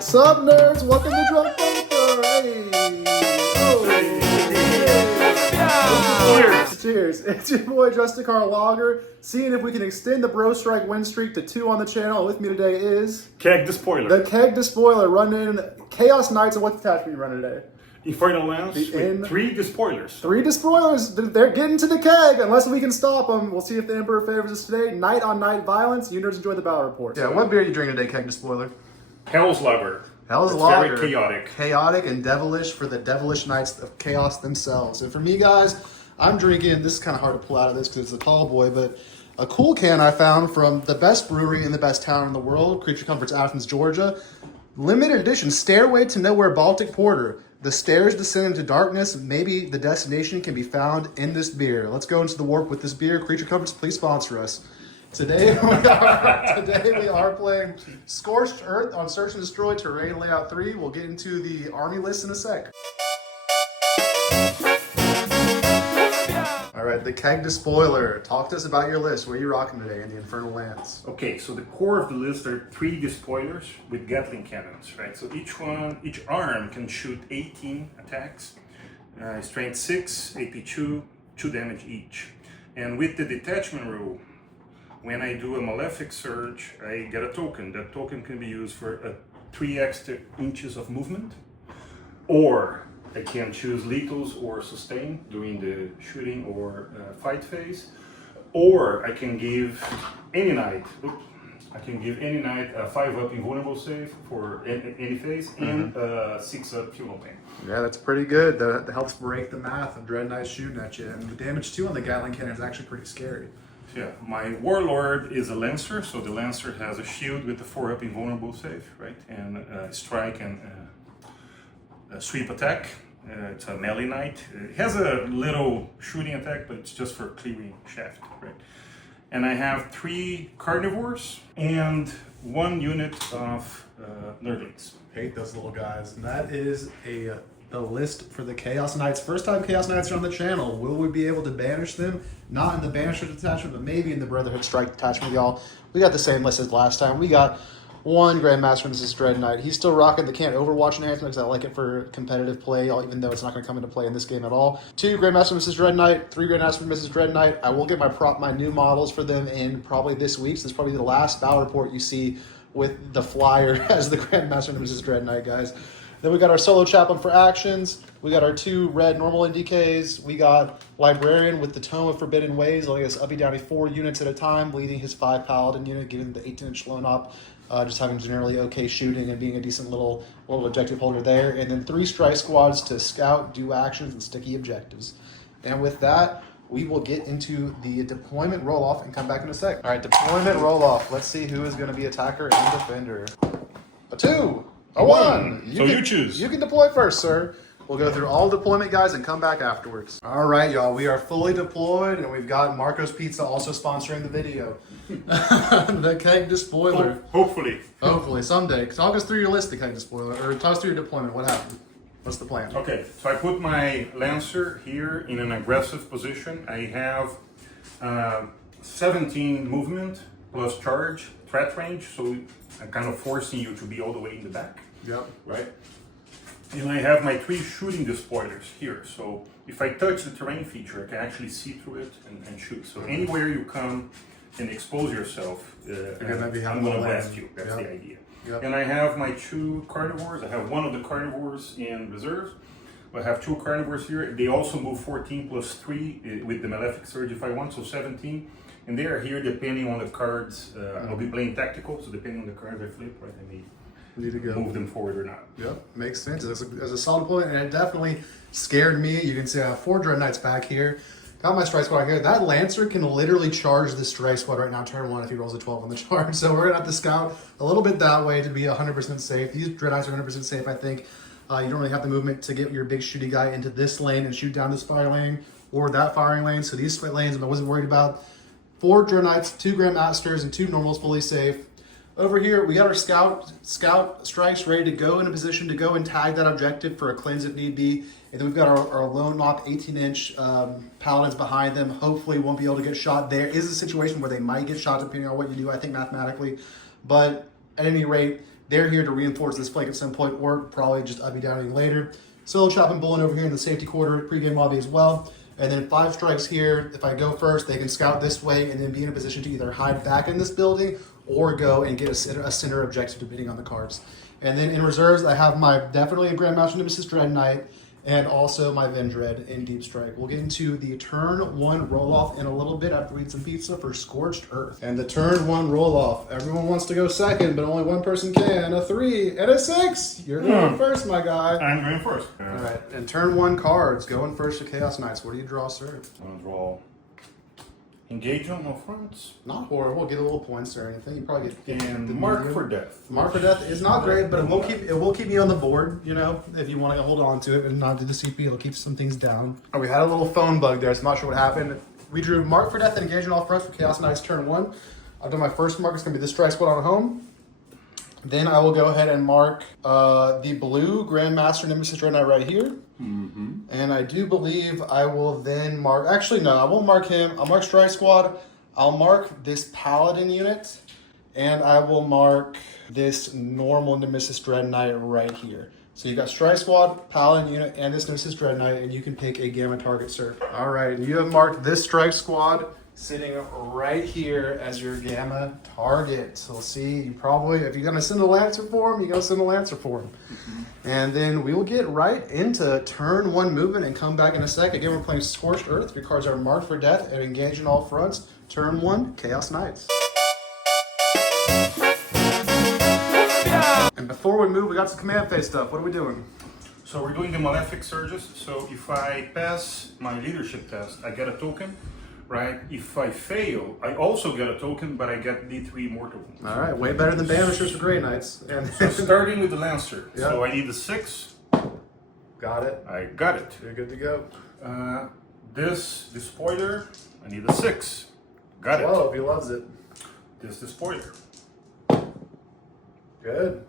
What's up, nerds? Welcome to Drunk Bunker. Hey. Oh. Cheers. It's your boy, Justicar Logger, seeing if we can extend the Bro Strike win streak to 2 on the channel. With me today is... Keg the Spoiler. The Keg the Spoiler, running Chaos Knights. And what detachment you running today? Infernal Lance with 3 Despoilers. 3 Despoilers. They're getting to the Keg. Unless we can stop them. We'll see if the Emperor favors us today. Night on night violence. You nerds enjoy the battle report. Yeah, what beer are you drinking today, Keg the Spoiler? Hell's Lager. Hell's Lager. Very chaotic. Chaotic and devilish for the devilish knights of chaos themselves. And for me, guys, I'm drinking, this is kind of hard to pull out of this because it's a tall boy, but a cool can I found from the best brewery in the best town in the world, Creature Comforts, Athens, Georgia. Limited edition, Stairway to Nowhere Baltic Porter. The stairs descend into darkness. Maybe the destination can be found in this beer. Let's go into the warp with this beer. Creature Comforts, please sponsor us. Today we are playing Scorched Earth on Search and Destroy Terrain Layout 3. We'll get into the army list in a sec. All right, the Keg the Spoiler. Talk to us about your list. What are you rocking today in the Infernal Lance? Okay, so the core of the list are 3 Despoilers with Gatling cannons, right? So each arm can shoot 18 attacks, strength 6, AP 2, 2 damage each. And with the detachment rule, when I do a Malefic Surge, I get a token. That token can be used for 3 extra inches of movement, or I can choose lethals or sustain during the shooting or fight phase, or I can give any knight. I can give any knight a 5-up invulnerable save for any phase and 6-up fuel pain. Yeah, that's pretty good. That helps break the math of Dread Knights shooting at you, and the damage 2 on the Gatling cannon is actually pretty scary. Yeah, my Warlord is a Lancer, so the Lancer has a shield with a 4-up invulnerable save, right? And strike and sweep attack. It's a melee knight. It has a little shooting attack, but it's just for clearing shaft, right? And I have 3 Carnivores and 1 unit of Nerdlings. Hate those little guys. And that is the list for the Chaos Knights. First time Chaos Knights are on the channel. Will we be able to banish them? Not in the Banisher detachment, but maybe in the Brotherhood Strike detachment, y'all. We got the same list as last time. We got 1 Grandmaster Mrs. Dread Knight. He's still rocking the Can't Overwatch enhancement because I like it for competitive play, even though it's not going to come into play in this game at all. 2 Grandmaster Mrs. Dread Knight, 3 Grandmaster Mrs. Dread Knight. I will get my new models for them in probably this week. So this is probably the last battle report you see with the flyer as the Grandmaster Mrs. Dread Knight, guys. Then we got our Solo Chaplain for actions. We got our 2 red normal NDKs. We got Librarian with the Tome of Forbidden Ways, letting us uppy downy 4 units at a time, leading his 5 Paladin unit, giving the 18-inch loan op, just having generally okay shooting and being a decent little objective holder there. And then 3 strike squads to scout, do actions, and sticky objectives. And with that, we will get into the deployment roll-off and come back in a sec. All right, deployment roll-off. Let's see who is going to be attacker and defender. A 2. A 1. You choose. You can deploy first, sir. We'll go through all deployment guys and come back afterwards. All right, y'all. We are fully deployed, and we've got Marco's Pizza also sponsoring the video. The Keg the Spoiler. Hopefully. Hopefully, someday. Talk us through your list, the Keg the Spoiler, or talk us through your deployment. What happened? What's the plan? Okay, so I put my Lancer here in an aggressive position. I have 17 movement plus charge, threat range, so I'm kind of forcing you to be all the way in the back. Yep. Right? And I have my 3 shooting despoilers here. So if I touch the terrain feature, I can actually see through it and shoot. So anywhere you come and expose yourself, I'm going to blast you. That's the idea. Yep. And I have my 2 carnivores. I have 1 of the carnivores in reserve. I have 2 carnivores here. They also move 14 plus 3 with the Malefic Surge if I want, so 17. And they are here depending on the cards. I'll be playing tactical, so depending on the cards I flip, right, I may need to go move them forward or not. Yep, makes sense. As a solid point, and it definitely scared me. You can see I have 4 Dread Knights back here. Got my strike squad here. That Lancer can literally charge the strike squad right now, turn 1 if he rolls a 12 on the charge. So we're gonna have to scout a little bit that way to be 100% safe. These Dread Knights are 100% safe, I think. You don't really have the movement to get your big shooty guy into this lane and shoot down this fire lane or that firing lane. So these split lanes I wasn't worried about. 4 Dread Knights, 2 Grandmasters, and 2 normals fully safe. Over here, we got our scout strikes ready to go in a position to go and tag that objective for a cleanse if need be. And then we've got our lone mop 18-inch paladins behind them. Hopefully won't be able to get shot. There is a situation where they might get shot depending on what you do, I think, mathematically. But at any rate, They're here to reinforce this flank at some point, or probably just up and downing later. Solo chopping bullet over here in the safety quarter, pregame lobby as well. And then 5 strikes here. If I go first, they can scout this way and then be in a position to either hide back in this building or go and get a center objective depending on the cards. And then in reserves, I have definitely a Grandmaster Nemesis Dread Knight and also my Vendread in Deep Strike. We'll get into the turn 1 roll-off in a little bit after we eat some pizza for Scorched Earth. And the turn 1 roll-off. Everyone wants to go second, but only one person can. A 3 and a 6. You're going first, my guy. I'm going first. All right, and turn 1 cards. Going first to Chaos Knights. What do you draw, sir? I'm going to draw Engagement, no fronts. Not horrible. Get a little points or anything. You probably get And the Mark medium. for Death. Mark for Death is not great, but it will keep you on the board, you know, if you want to hold on to it and not do the CP, it'll keep some things down. Oh, we had a little phone bug there, so I'm not sure what happened. We drew Mark for Death and Engagement all fronts for Chaos Knights turn 1. I've done my first mark. It's going to be the strike squad on home. Then I will go ahead and mark the blue Grandmaster Nemesis Dread Knight right here. And I do believe I will then mark, actually no, I won't mark him. I'll mark strike squad. I'll mark this Paladin unit, and I will mark this normal Nemesis Dread Knight right here. So you got Strike Squad, Paladin unit, and this Nemesis Dread Knight, and you can pick a Gamma target, sir. All right, and you have marked this Strike Squad sitting right here as your Gamma target. So we'll see, you probably, if you're gonna send a Lancer for him, you're gonna send a Lancer for him. And then we will get right into turn 1 movement and come back in a second. Again, we're playing Scorched Earth. Your cards are marked for death and engage in all fronts. Turn 1, Chaos Knights. And before we move, we got some command phase stuff. What are we doing? So we're doing the Malefic Surges. So if I pass my leadership test, I get a token, right? If I fail, I also get a token, but I get D3 mortal wounds. All right, way better than Banishers for Grey Knights. And So starting with the Lancer. Yeah. So I need a 6. got it. I got it. You're good to go. This spoiler, I need a 6. Got it. 12, he loves it. This the spoiler. Good.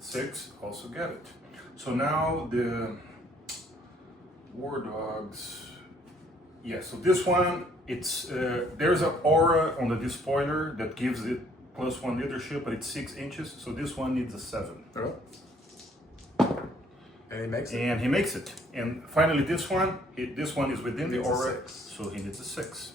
6, also get it. So now the War Dogs. Yeah, so this one, it's there's an aura on the despoiler that gives it +1 leadership, but it's 6 inches. So this one needs a 7. Oh. And he makes it. And he makes it. And finally, this one is within the Needs a aura, 6. so he needs a 6.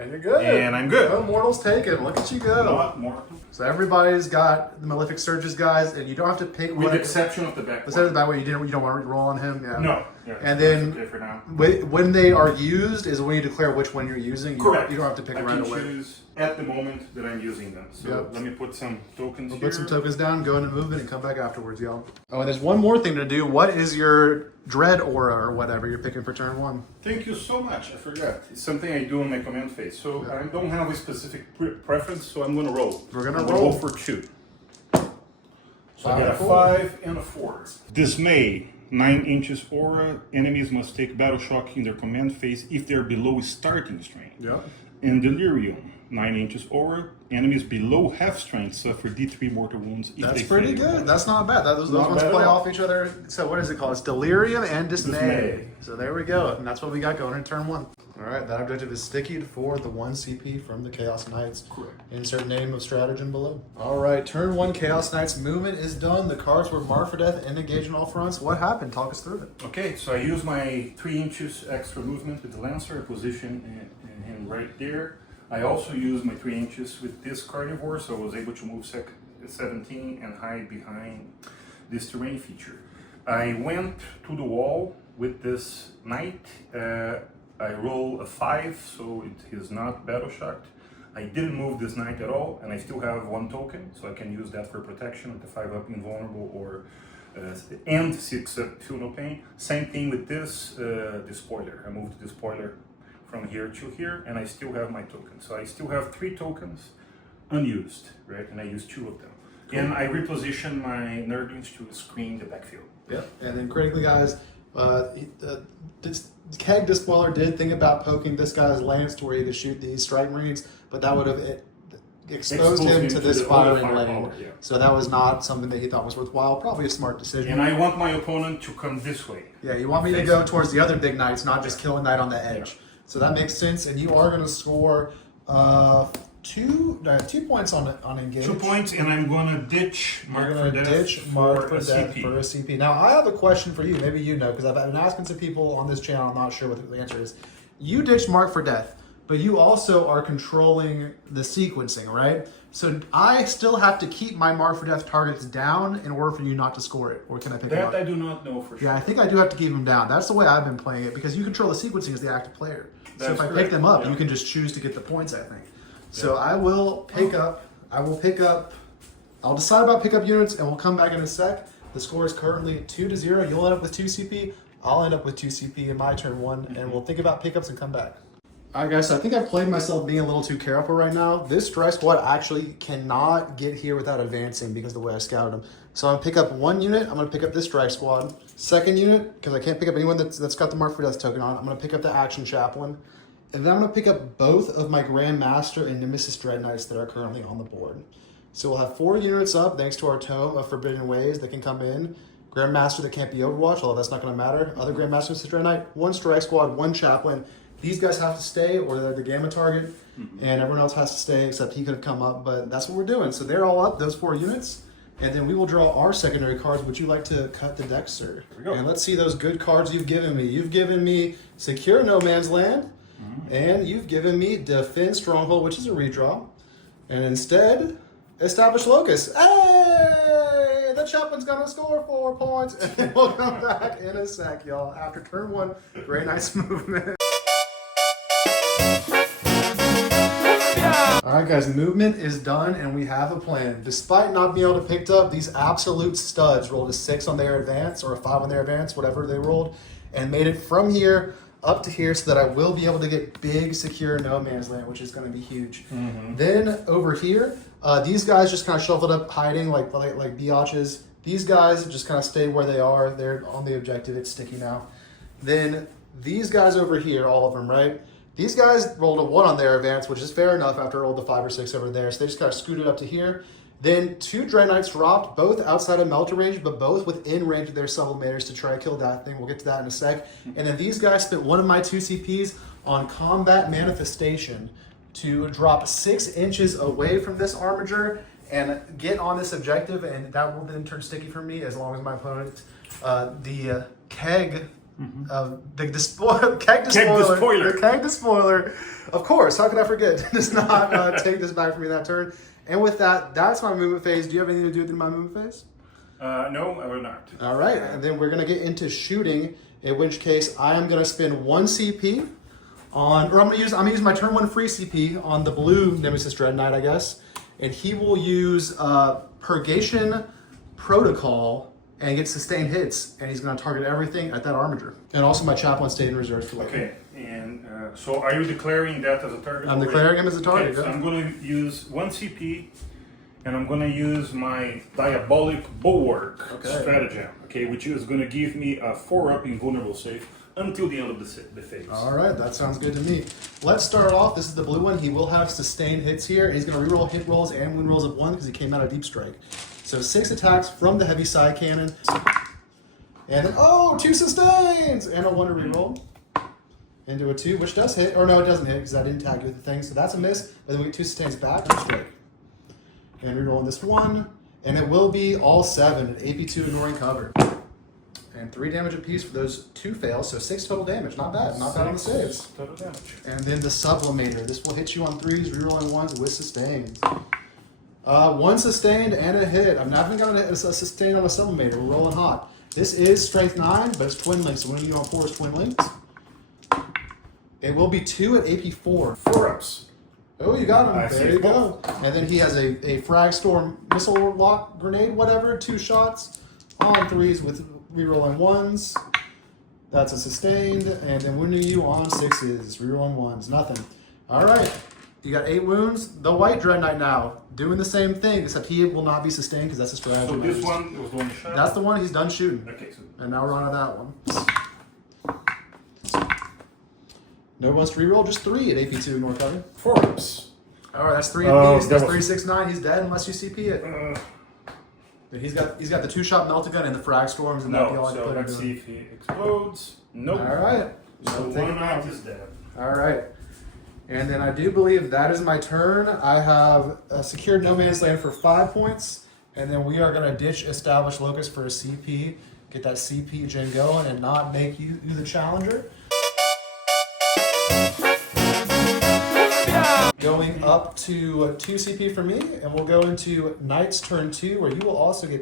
And you're good. And I'm good. No mortals taken. Look at you go. Not more. So everybody's got the Malefic Surges, guys, and you don't have to pick With one. the exception of the back Instead of one. that way, you don't want to roll on him. Yeah. No. Yeah, And then okay for now. when they are used is when you declare which one you're using. Correct. You don't have to pick I right can away. choose at the moment that I'm using them. So Yep. let me put some tokens We'll here. put some tokens down, go into movement, and come back afterwards, y'all. Oh, and there's one more thing to do. What is your Dread Aura or whatever you're picking for turn 1? Thank you so much. I forgot. It's something I do on my command phase. So Yeah. I don't have a specific preference, so I'm going to roll. We're gonna I'm roll. go for 2. So I 5 got a and 4. 5 and a 4. Dismay. 9 inches aura. Enemies must take battle shock in their command phase if they're below starting strength. Yeah. And Delirium. 9 inches aura. Enemies below half strength suffer D3 mortal wounds. If That's they pretty fail. good. That's not bad. Those Not ones bad play at all. off each other. So what is it called? It's Delirium and Dismay. Dismay. So there we go. And that's what we got going in turn 1. All right, that objective is stickied for the 1 CP from the Chaos Knights. Correct. Insert name of stratagem below. All right, turn 1 Chaos Knights movement is done. The cards were marked for death and engaged in all fronts. What happened? Talk us through it. Okay, so I use my 3 inches extra movement with the Lancer, position him right there. I also use my 3 inches with this Carnivore, so I was able to move 17 and hide behind this terrain feature. I went to the wall with this Knight. I roll a 5, so it is not battle shocked. I didn't move this Knight at all, and I still have 1 token, so I can use that for protection with the 5 up invulnerable or and 6 up feel no pain. Same thing with this spoiler. I moved the spoiler from here to here, and I still have my token. So I still have 3 tokens unused, right? And I use 2 of them. Cool. And I reposition my nerdlings to screen the backfield. Yeah, and then critically, guys, this Keg Despoiler did think about poking this guy's lance to where he could shoot these Strike Marines, but that would have exposed him to this firing lane. Yeah. So that was not something that he thought was worthwhile. Probably a smart decision. And I want my opponent to come this way. Yeah, you want me to go towards the other big knights, not just kill a knight on the edge. Yeah. So that makes sense, and you are going to score 2 points on engage. 2 points, and I'm gonna ditch Mark for Death Mark for a Death CP. for a CP. Now I have a question for you. Maybe you know, because I've been asking some people on this channel. I'm not sure what the answer is. You ditched Mark for Death, but you also are controlling the sequencing, right? So I still have to keep my Mark for Death targets down in order for you not to score it, or can I pick them up? That I do not know for sure. Yeah, I think I do have to keep them down. That's the way I've been playing it, because you control the sequencing as the active player. So That's if I pick correct, them up, yeah. you can just choose to get the points, I think. So I will pick up, I'll decide about pickup units and we'll come back in a sec. The score is currently 2-0. You'll end up with 2 CP. I'll end up with 2 CP in my turn 1, and we'll think about pickups and come back. All right, guys, so I think I've played myself being a little too careful right now. This strike squad actually cannot get here without advancing because of the way I scouted them. So I'm gonna pick up 1 unit. I'm gonna pick up this strike squad. Second unit, because I can't pick up anyone that's got the Mark for Death token on, I'm gonna pick up the Action Chaplain. And then I'm gonna pick up both of my Grandmaster and Nemesis Dread Knights that are currently on the board. So we'll have 4 units up thanks to our Tome of Forbidden Ways that can come in. Grandmaster that can't be Overwatch, although that's not gonna matter. Other Grandmaster, Nemesis Dread Knight, 1 strike squad, 1 Chaplain. These guys have to stay, or they're the gamma target, and everyone else has to stay except he could have come up, but that's what we're doing. So they're all up, those 4 units, and then we will draw our secondary cards. Would you like to cut the deck, sir? Here we go. And let's see those good cards you've given me. You've given me Secure No Man's Land, and you've given me Defend Stronghold, which is a redraw, and instead, Establish Locust. Hey! The Chaplain's gonna score 4 points, and we'll come back in a sec, y'all. After turn 1, very nice movement. Alright guys, movement is done and we have a plan. Despite not being able to pick up, these absolute studs rolled a 6 on their advance, or a 5 on their advance, whatever they rolled, and made it from here up to here so that I will be able to get big, secure no man's land, which is going to be huge. Then over here, these guys just kind of shuffled up, hiding like biatches. These guys just kind of stay where they are. They're on the objective. It's sticky now. Then these guys over here, all of them, right? These guys rolled a 1 on their advance, which is fair enough after I rolled the 5 or 6 over there. So they just kind of scooted up to here. Then 2 Dread Knights dropped, both outside of Melter range, but both within range of their sublimators to try to kill that thing. We'll get to that in a sec. And then these guys spent 1 of my 2 CPs on Combat Manifestation to drop 6 inches away from this armature and get on this objective, and that will then turn sticky for me as long as my opponent, the keg... the keg despoiler, of course, how could I forget, does not take this back from me that turn. And with that, that's my movement phase. Do you have anything to do with my movement phase? No, I will not. All right, and then we're going to get into shooting, in which case I am going to spend 1 CP on, or I'm going to use my turn 1 free CP on the blue Nemesis Dread Knight, I guess, and he will use Purgation Protocol and get sustained hits, and he's going to target everything at that armature. And also my Chaplain stayed in reserve for later. Okay, and so are you declaring that as a target? I'm declaring him as a target. Okay, so I'm going to use 1 CP, and I'm going to use my Diabolic Bulwark stratagem, okay, which is going to give me a 4-up invulnerable save until the end of the phase. All right, that sounds good to me. Let's start off. This is the blue one. He will have sustained hits here, and he's going to reroll hit rolls and wound rolls of 1 because he came out of Deep Strike. So 6 attacks from the heavy side cannon. And then, 2 sustains! And a 1 to reroll. Into a 2, which does hit. Or no, it doesn't hit because I didn't tag you with the thing. So that's a miss. But then we get 2 sustains back and strike. And rerolling this 1. And it will be all 7. AP2 ignoring cover. And 3 damage apiece for those 2 fails. So 6 total damage. Not bad. Not bad on the saves. Total damage. And then the Sublimator. This will hit you on 3s, rerolling 1s with sustains. 1 sustained and a hit. I'm not even going to sustain on a Sublimator. We're rolling hot. This is Strength 9, but it's Twin Links. So when you on 4 is Twin Links. It will be 2 at AP 4. 4-ups. Oh, you got him. I There you go. And then he has a Frag Storm missile lock grenade, whatever. 2 shots on 3s with rerolling 1s. That's a sustained. And then wounding you on 6s. Rerolling 1s. Nothing. All right. You got 8 wounds. The White Dread Knight now doing the same thing, except he will not be sustained because that's a strategy. So this one, it was 1 shot? That's the one he's done shooting. Okay, so... And now we're on to that one. No one's to reroll, just 3 at AP2 ignore cover. 4-ups. All right, that's 3 apiece. That's was... 3, 6, 9. He's dead unless you CP it. But he's got the 2-shot melta gun and the frag storms, and that'll be all I so let's see if he explodes. Nope. All right. So take 1 him out. knight is dead. All right. And then I do believe that is my turn. I have secured No Man's Land for 5 points. And then we are going to ditch Established Locust for a CP. Get that CP gen going and not make you the challenger. Going up to 2 CP for me, and we'll go into Knight's turn 2, where you will also be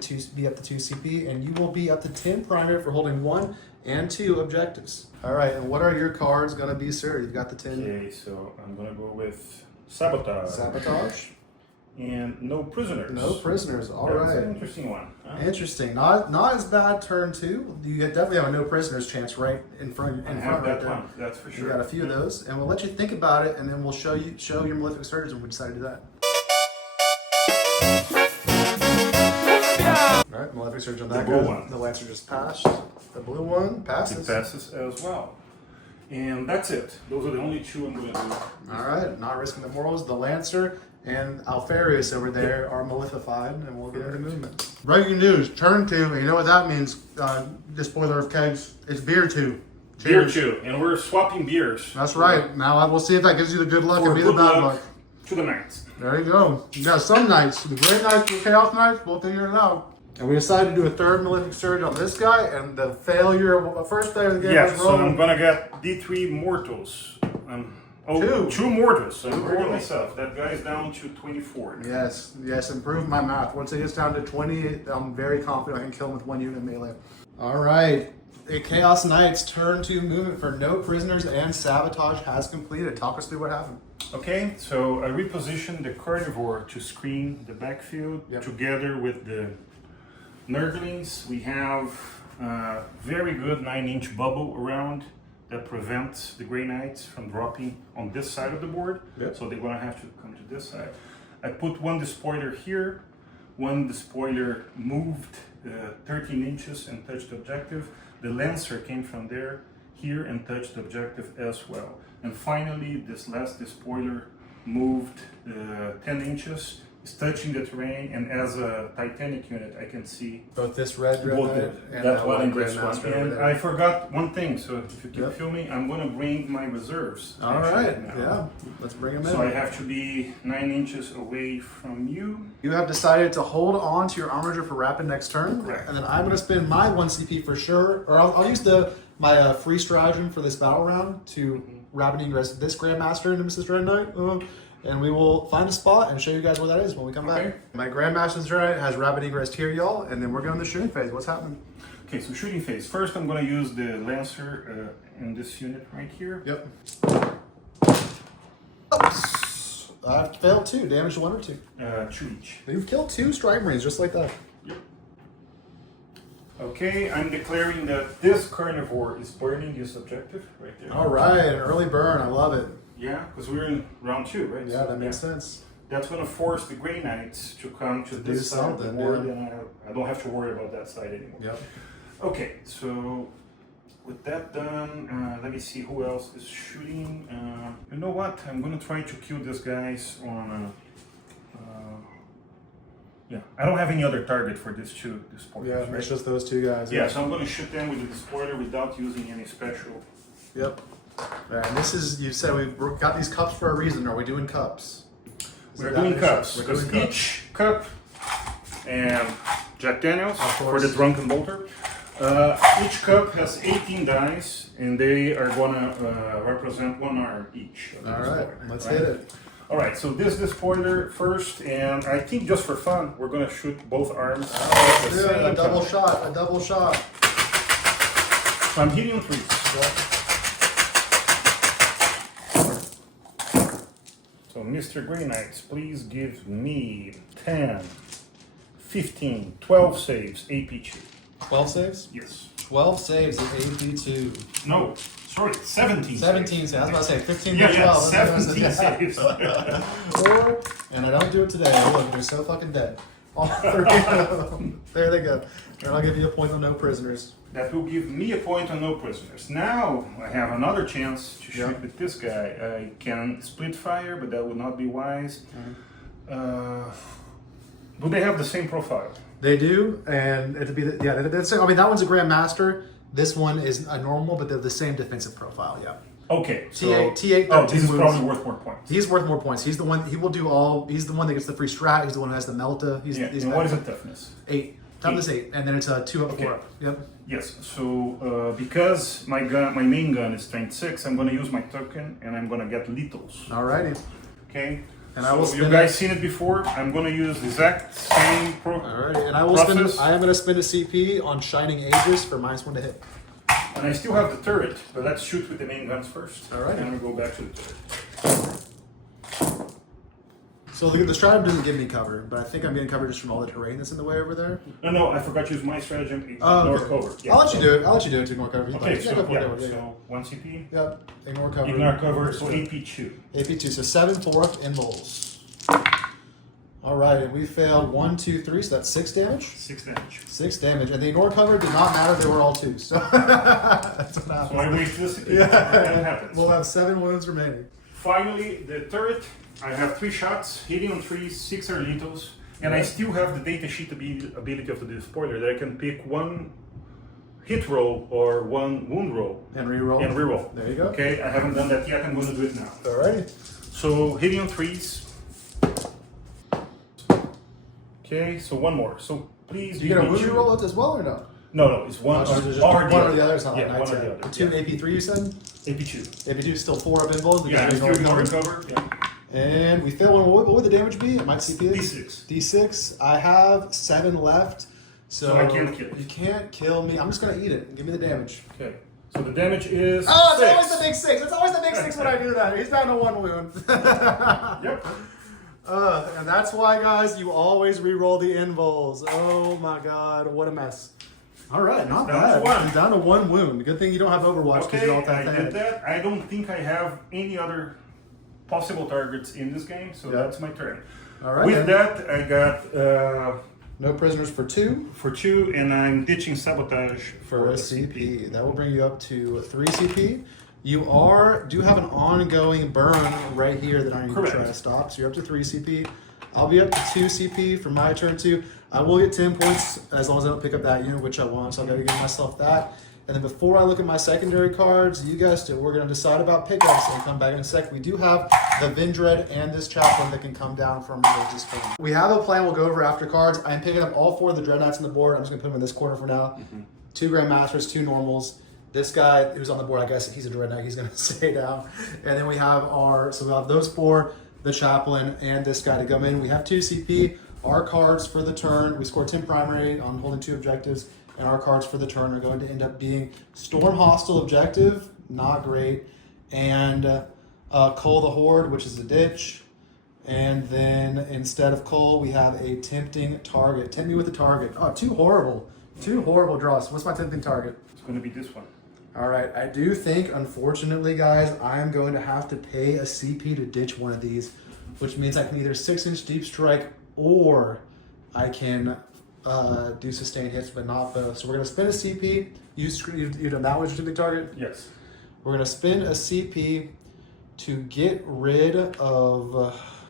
up to 2 CP, and you will be up to 10 primary for holding 1 and 2 objectives. All right, and what are your cards going to be, sir? You've got the 10. Okay, so I'm going to go with Sabotage. Sabotage. And No Prisoners. No prisoners, all That's right. an interesting one. Interesting. Not as bad turn 2. You definitely have a no prisoners chance right in front I have right that there. one, that's for sure. We got a few of those, and we'll let you think about it, and then we'll show your Malefic Surges when we decide to do that. All right, Malefic Surge on that The blue guy. one. The Lancer just passed. The blue one passes. It passes as well. And that's it. Those are the only 2 I'm going to do. All right, not risking the morals. The Lancer and Alfarius over there are malefified, and we'll get into movement. Breaking news, turn 2, and you know what that means, spoiler of kegs, it's beer 2. Beer Cheers. 2, and we're swapping beers. That's right. Now we'll see if that gives you the good luck For and me the good bad luck luck. to the Knights. There you go. You got some nights, the great nights, the chaos nights, we'll figure it out. And we decided to do a third Malefic Surge on this guy, and the first failure of the game Yeah, was so I'm rolling. going to get D3 Mortals. Two Mortals. So I'm working Mortals. myself. That guy's down to 24. Yes, improve my math. Once it gets down to 20, I'm very confident I can kill him with 1 unit melee. All right. The Chaos Knights turn 2 movement for no prisoners and sabotage has completed. Talk us through what happened. Okay, so I repositioned the Carnivore to screen the backfield. Yep. Together with the Nurglings. We have a very good 9-inch bubble around that prevents the Grey Knights from dropping on this side of the board. Yep. So they're gonna have to come to this side. I put 1 despoiler here, 1 despoiler moved 13 inches and touched the objective. The Lancer came from there, here, and touched the objective as well. And finally, this last despoiler moved 10 inches, is touching the terrain, and as a Titanic unit, I can see Both this red both Knight the- and that one and Grey this one. Master over And there. I forgot one thing, so if you can Yep. feel me, I'm gonna bring my reserves. All actually right, now. yeah, let's bring him in. So I have to be 9 inches away from you. You have decided to hold on to your armature for rapid next turn. Correct. And then I'm going to spend my 1 CP for sure, or I'll use my free stratagem for this battle round to rapid ingress this Grandmaster into Mrs. Dread Knight. And we will find a spot and show you guys where that is when we come Okay. back. My Grandmaster's Dread Knight has rapid ingress here, y'all, and then we're going to the shooting phase. What's happening? Okay, so shooting phase. First, I'm gonna use the Lancer in this unit right here. Yep. Oops. I've failed 2. Damage 1 or 2. 2 each. You've killed 2 Strike Marines just like that. Yep. Okay, I'm declaring that this Carnivore is burning this objective right there. All right, an early burn. I love it. Yeah, because we're in round 2, right? Yeah, So, that makes sense. That's gonna force the Grey Knights to come to do this side of the something, board, yeah. and I don't have to worry about that side anymore. Yep. Okay, so with that done, let me see who else is shooting. You know what? I'm gonna try to kill these guys on. Yeah, I don't have any other target for these 2 despoilers. Yeah, right? it's just those 2 guys. Yeah, so I'm gonna shoot them with the despoiler without using any special. Yep. All right, and this is, you said we've got these cups for a reason. Are we doing cups? Is We're that doing issue? cups, We're because doing cups. each cup and Jack Daniels for course. the Drunken Bolter. Each cup has 18 dice, and they are gonna represent 1 arm each. of the All right, despoiler, let's right? hit it. All right, so this despoiler first, and I think just for fun, we're gonna shoot both arms. Let's at the do it. same A double time. shot. A double shot. So I'm hitting 3. So Mr. Grey Knights, please give me 10, 15, 12 saves, AP2. 12 saves? Yes. 12 saves at AP2. No, sorry, 17. 17 saves. I was about to say 15 Yeah, to yeah, 12. 17 saves. Or, and I don't do it today. Look, they're so fucking dead. All 3 of them. There they go. And I'll give you a point on no prisoners. That will give me a point on no prisoners. Now I have another chance to shoot Yeah. with this guy. I can split fire, but that would not be wise. Do they have the same profile? They do, and it'd be that's. I mean, that one's a Grandmaster. This one is a normal, but they're the same defensive profile. Yeah. Okay, so T8 oh, this is moves. probably worth more points. He's worth more points. He's the one. He will do all. He's the one that gets the free strat. He's the one who has the melta. He's, Yeah. he's And what is the toughness? 8. Toughness 8, and then it's a 2 up, Okay. 4 up. Yep. Yes. So because my main gun is strength 6, I'm gonna use my token and I'm gonna get lethals. Alrighty. Okay. And so I will you spin guys seen it before. I'm gonna use the exact same Alrighty, and I will process. spend. I am going to spend a CP on Shining Aegis for -1 to hit. And I still have the turret, but let's shoot with the main guns first. Alright. And then we'll go back to the turret. So the stratum doesn't give me cover, but I think I'm getting cover just from all the terrain that's in the way over there. No, I forgot to use my stratagem. Oh, Ignore okay. cover. Yeah. I'll let you do it. I'll let you do it to ignore cover. Okay, so go for it, yeah, go for it. so 1 CP. Yep. Ignore cover. Ignore cover, so AP2. AP2, so 7 4 up in bowls. Alright, and we failed 1, 2, 3, so that's 6 damage. 6 damage. 6 damage, and the ignore cover did not matter, they were all 2s. So that's what happened. So I wasted this. Yeah. That happens. We'll have 7 wounds remaining. Finally, the turret. I have 3 shots, hitting on 3, 6 are lethals, and I still have the data sheet ability of the spoiler that I can pick 1 hit roll or 1 wound roll. And reroll. And reroll. There you go. Okay, I haven't done that yet, I'm going to do it now. Alrighty. So hitting on 3s. Okay, so 1 more. So please. Do you get a wound reroll as well or no? No, it's 1 Just or one the or other. the other. It's not Yeah, like one or night the set. other. 2 Yeah. AP3 you said? AP2. AP2 is still 4 up in bowls. Yeah, I still ignore cover. Yeah. And we fail one. What would the damage be? It might CP this? D6. D6. I have 7 left. So I can't kill you. You can't kill me. I'm just going to eat it. Give me the damage. Okay. So the damage is. Oh, it's 6. always the big 6. It's always the big 6 when I do that. He's down to 1 wound. Yep. And that's why, guys, you always re-roll the invols. Oh my god, what a mess. All right, not Down bad. to 1. He's down to 1 wound. Good thing you don't have Overwatch because Okay, you're all I that did that. I don't think I have any other possible targets in this game, so Yeah. that's my turn. All right. With then. that, I got No prisoners for 2 for 2, and I'm ditching sabotage for a CP. That will bring you up to 3 CP. You do have an ongoing burn right here that I need to try to stop. So you're up to 3 CP. I'll be up to 2 CP for my turn 2. I will get 10 points as long as I don't pick up that unit, which I want. So I've got to give myself that. And then before I look at my secondary cards, you guys do. We're going to decide about pickups and come back in a sec. We do have the Vindred and this chaplain that can come down from religious turn. We have a plan we'll go over after cards. I'm picking up all 4 of the Dread Knights on the board. I'm just going to put them in this corner for now. 2 Grandmasters, 2 normals. This guy who's on the board, I guess he's a Dread Knight, he's going to stay down. And then we have we'll have those 4, the chaplain, and this guy to come in. We have 2 CP. Our cards for the turn, we scored 10 primary on holding 2 objectives, and our cards for the turn are going to end up being Storm Hostile Objective, not great, and Cull the Horde, which is a ditch, and then instead of Cull, we have a Tempting Target. Tempt me with a target. Oh, 2 horrible draws. What's my Tempting Target? It's going to be this one. All right, I do think, unfortunately, guys, I am going to have to pay a CP to ditch one of these, which means I can either 6-inch deep strike or I can do sustained hits, but not both. So we're going to spin a CP. You done that one, your target? Yes. We're going to spin a CP to get rid of...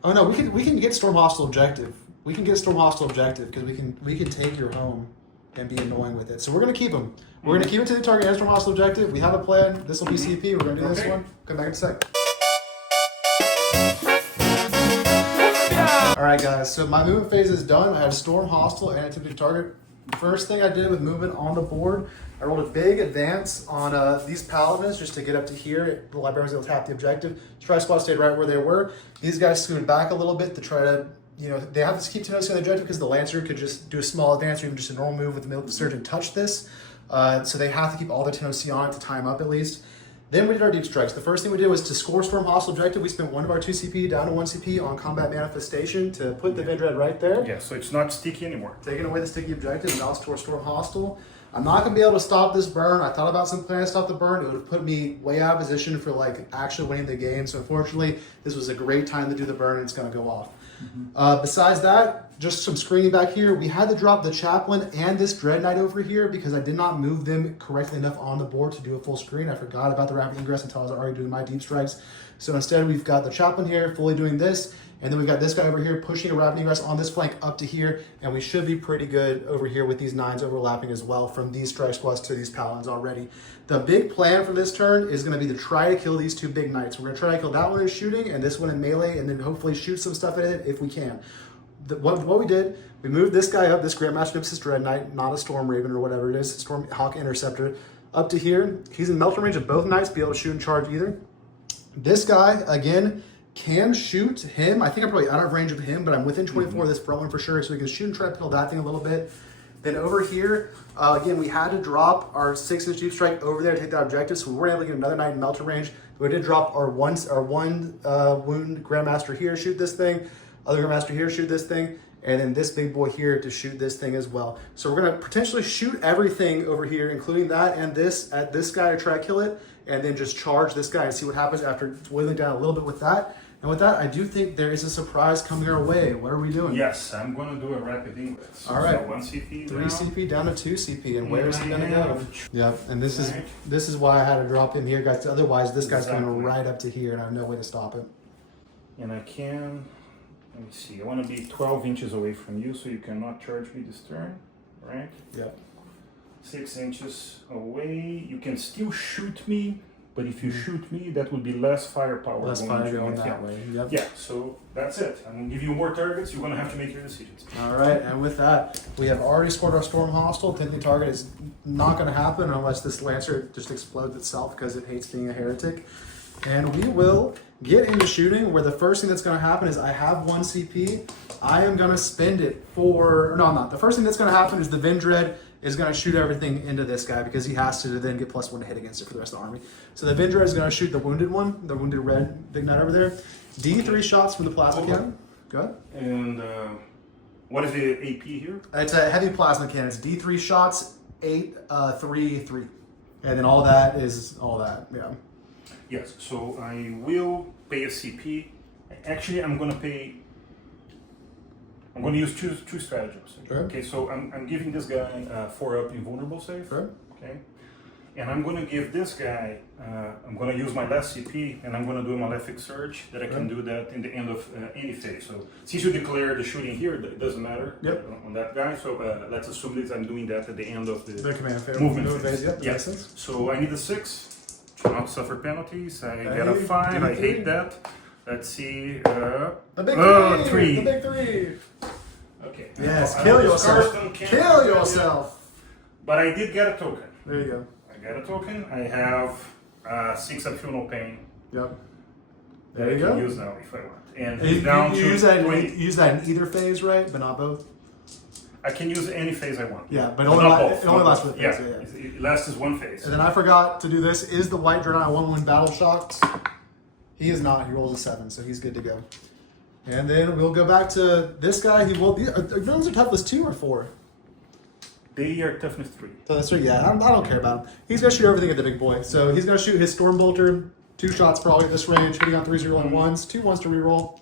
oh no, we can get Storm Hostile Objective. We can get Storm Hostile Objective because we can take your home and be annoying with it. So we're going to keep them. We're going to keep it to the target as Storm Hostile Objective. We have a plan. This will be CP. We're going to do this one. Come back in a sec. Alright guys, so my movement phase is done. I had Storm Hostile and Attempted Target. First thing I did with movement on the board, I rolled a big advance on these Paladins just to get up to here. The Librarians will tap the objective. Tri Squad stayed right where they were. These guys scooted back a little bit to try to, they have to keep noticing the objective because the Lancer could just do a small advance or even just a normal move with the Military Surgeon touch this. So they have to keep all the 10OC on it to time up at least. Then we did our deep strikes. The first thing we did was to score Storm Hostile Objective. We spent 1 of our 2 CP down to 1 CP on Combat Manifestation to put the Vindred right there. Yeah, so it's not sticky anymore. Taking away the sticky objective and now store Storm Hostile. I'm not going to be able to stop this burn. I thought about some plan to stop the burn. It would have put me way out of position for actually winning the game. So unfortunately, this was a great time to do the burn and it's going to go off. Besides that, just some screening back here. We had to drop the Chaplain and this Dread Knight over here because I did not move them correctly enough on the board to do a full screen. I forgot about the rapid ingress until I was already doing my deep strikes. So instead, we've got the Chaplain here fully doing this, And then we got this guy over here pushing a rapid egress on this flank up to here, and we should be pretty good over here with these 9s overlapping as well from these strike squads to these paladins already. The big plan for this turn is going to be to try to kill these 2 big knights. We're going to try to kill that one in shooting and this one in melee, and then hopefully shoot some stuff at it if we can. What we did, we moved this guy up, this Grandmaster Nemesis Dread Knight, not a Storm Raven or whatever it is, Storm Hawk Interceptor, up to here. He's in melter range of both knights, be able to shoot and charge either. This guy, again, can shoot him. I think I'm probably out of range of him, but I'm within 24 of this front one for sure, so we can shoot and try to kill that thing a little bit. Then over here, again, we had to drop our 6-inch deep strike over there to take that objective, so we weren't able to get another knight in melter range. We did drop our one wound Grandmaster here, shoot this thing, other Grandmaster here, shoot this thing, and then this big boy here to shoot this thing as well. So we're gonna potentially shoot everything over here, including that and this, at this guy to try to kill it, and then just charge this guy and see what happens after whittling down a little bit with that. And with that, I do think there is a surprise coming our way. What are we doing? Yes, I'm going to do a rapid ingress. All right. So 1 CP 3 now. CP down to 2 CP, and where is he going to go? have- Yep, and this is why I had to drop him here, guys. Otherwise, this guy's coming right up to here, and I have no way to stop him. And I can, let me see, I want to be 12 inches away from you, so you cannot charge me this turn, right? Yep. 6 inches away, you can still shoot me, but if you shoot me, that would be less firepower. Less going fire to going it. that way. Yep. Yeah, so that's it. I'm going to give you more targets. You're going to have to make your decisions. All right, and with that, we have already scored our Storm Hostile. 10th target is not going to happen unless this Lancer just explodes itself because it hates being a heretic. And we will get into shooting, where the first thing that's going to happen is I have 1 CP. I am going to spend it for, no, I'm not. The first thing that's going to happen is the Vindred is going to shoot everything into this guy because he has to then get +1 to hit against it for the rest of the army. So the Vindred is going to shoot the wounded one, the wounded red big knight over there. D3 shots from the plasma cannon. Go ahead. And what is the AP here? It's a heavy plasma cannon. It's D3 shots, 8, 3, 3. And then all that is all that, yeah. Yes, so I will pay a CP. Actually, I'm going to use two stratagems. Sure. Okay, so I'm giving this guy 4-up invulnerable save. Sure. Okay, and I'm going to give this guy, I'm going to use my last CP, and I'm going to do a malefic surge that I can do that in the end of any phase. So since you declare the shooting here, it doesn't matter on that guy. So let's assume that I'm doing that at the end of the command phase. movement phase. Yep, Yeah. makes sense. So I need a 6 to not suffer penalties. I get a Hey, 5. I D3. hate that. Let's see. The big 3. The big 3. Okay. Yes, I kill will yourself. discard them, can't Kill do it. yourself. But I did get a token. There you go. I got a token. I have 6 I feel no pain. Yep. That There you I can go. use now if I want. And You, he's down you to use that 20. use that in either phase, right? But not both. I can use any phase I want. Yeah, but not only both. it only Not lasts both. with phase. Yeah, Yeah. it lasts as 1 phase. And then I forgot to do this. Is the White Dreadnought 1-1 battle shocked? He is not. He rolls a 7, so he's good to go. And then we'll go back to this guy. He will. Drones are toughness 2 or 4. They are toughness 3. So that's right. Yeah, I don't care about him. He's gonna shoot everything at the big boy. So he's gonna shoot his Storm Bolter. 2 shots probably at this range, hitting on 3s, rerolling 1s. 2 1s to reroll.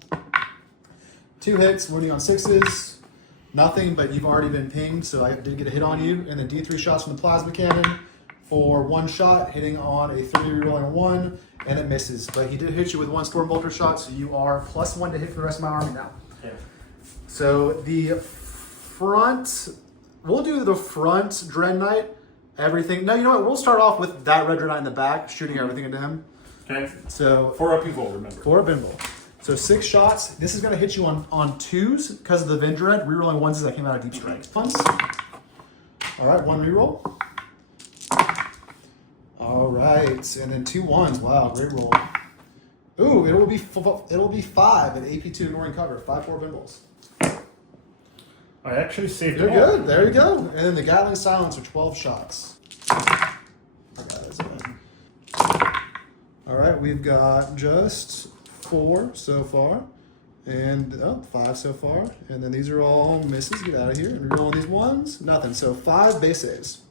2 hits, wounding on 6s. Nothing, but you've already been pinged, so I did get a hit on you. And then D3 shots from the plasma cannon for 1 shot, hitting on a 3, rerolling a 1, and it misses. But he did hit you with 1 Storm Bolter shot, so you are +1 to hit for the rest of my army now. Yeah. So the front, we'll do the front Dread Knight, everything. No, you know what? We'll start off with that Red Dread Knight in the back, shooting everything into him. Okay. So 4 up evil, remember. 4 Bimble. So 6 shots. This is going to hit you on 2s because of the Vindred. Rerolling 1s as I came out of Deep Strike. Once. All right, 1 reroll. All right, and then 2 1s. Wow, great roll. Ooh, it'll be 5 at AP2 ignoring cover. 5 4 Bimbles. I actually saved You're them all. good. There you go. And then the Gatling Silencer, 12 shots. All right, we've got just 4 so far, and 5 so far, and then these are all misses. Get out of here. And rolling these 1s, nothing. So 5 base saves.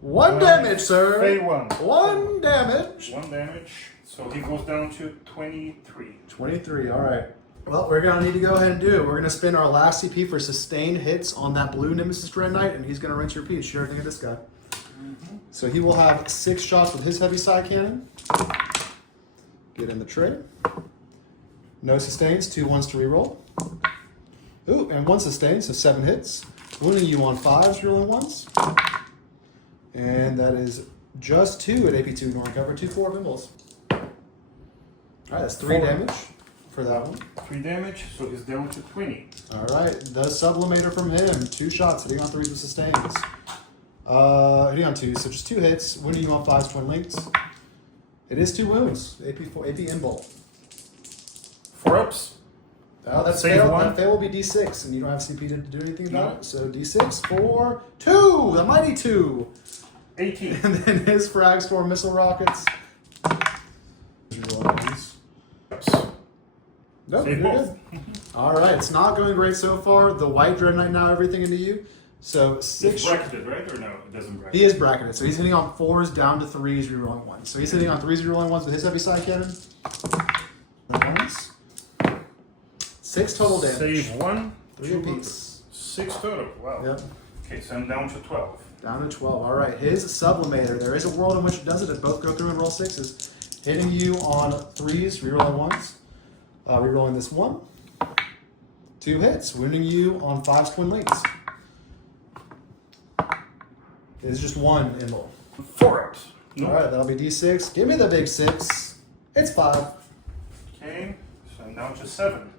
1 damage, sir. Pay 1. 1 damage. 1 damage. So he goes down to 23. 23. All right. Well, we're gonna need to go ahead and do it. We're gonna spend our last CP for sustained hits on that blue Nemesis Dread Knight, and he's gonna rinse your repeat. Shoot everything at this guy. So he will have 6 shots with his heavy side cannon. Get in the tray. No sustains, 2 ones to reroll. Ooh, and 1 sustain, so 7 hits. Wounding you on 5s, rerolling 1s. And that is just 2 at AP2, ignoring cover, 2-4 Bimbles. Alright, that's 3 damage for that one. 3 damage, so he's down to 20. Alright, the Sublimator from him. 2 shots, hitting on 3s with sustains. Hitting on 2s, so just 2 hits. Wounding you on 5s, twin links. It is 2 wounds. AP Imbolt. 4 ups. Oh, that's Save fail. 1. That fail will be D6, and you don't have CP to do anything about it. So D6 for 2, the mighty 2. 18. And then his frag storm missile rockets. Nope, you're good. All right, it's not going great so far. The white Dread Knight now everything into you. So 6. It's bracketed, right? Or no, it doesn't bracket. He is bracketed, so he's hitting on 4s down to 3s, rerolling 1s. So he's hitting on 3s, rerolling 1s with his heavy side cannon. 6 total damage. Save 1. 3 apiece. 6 total. Wow. Yep. Okay, so I'm down to 12. Down to 12. All right. His Sublimator. There is a world in which it does it. It both go through and roll 6s. Hitting you on 3s, rerolling 1s. Rerolling this 1. 2 hits. Wounding you on 5s, twin links. It's just 1 in roll. 4 ups. All right. That'll be D6. Give me the big 6. It's 5. Okay, so I'm down to 7.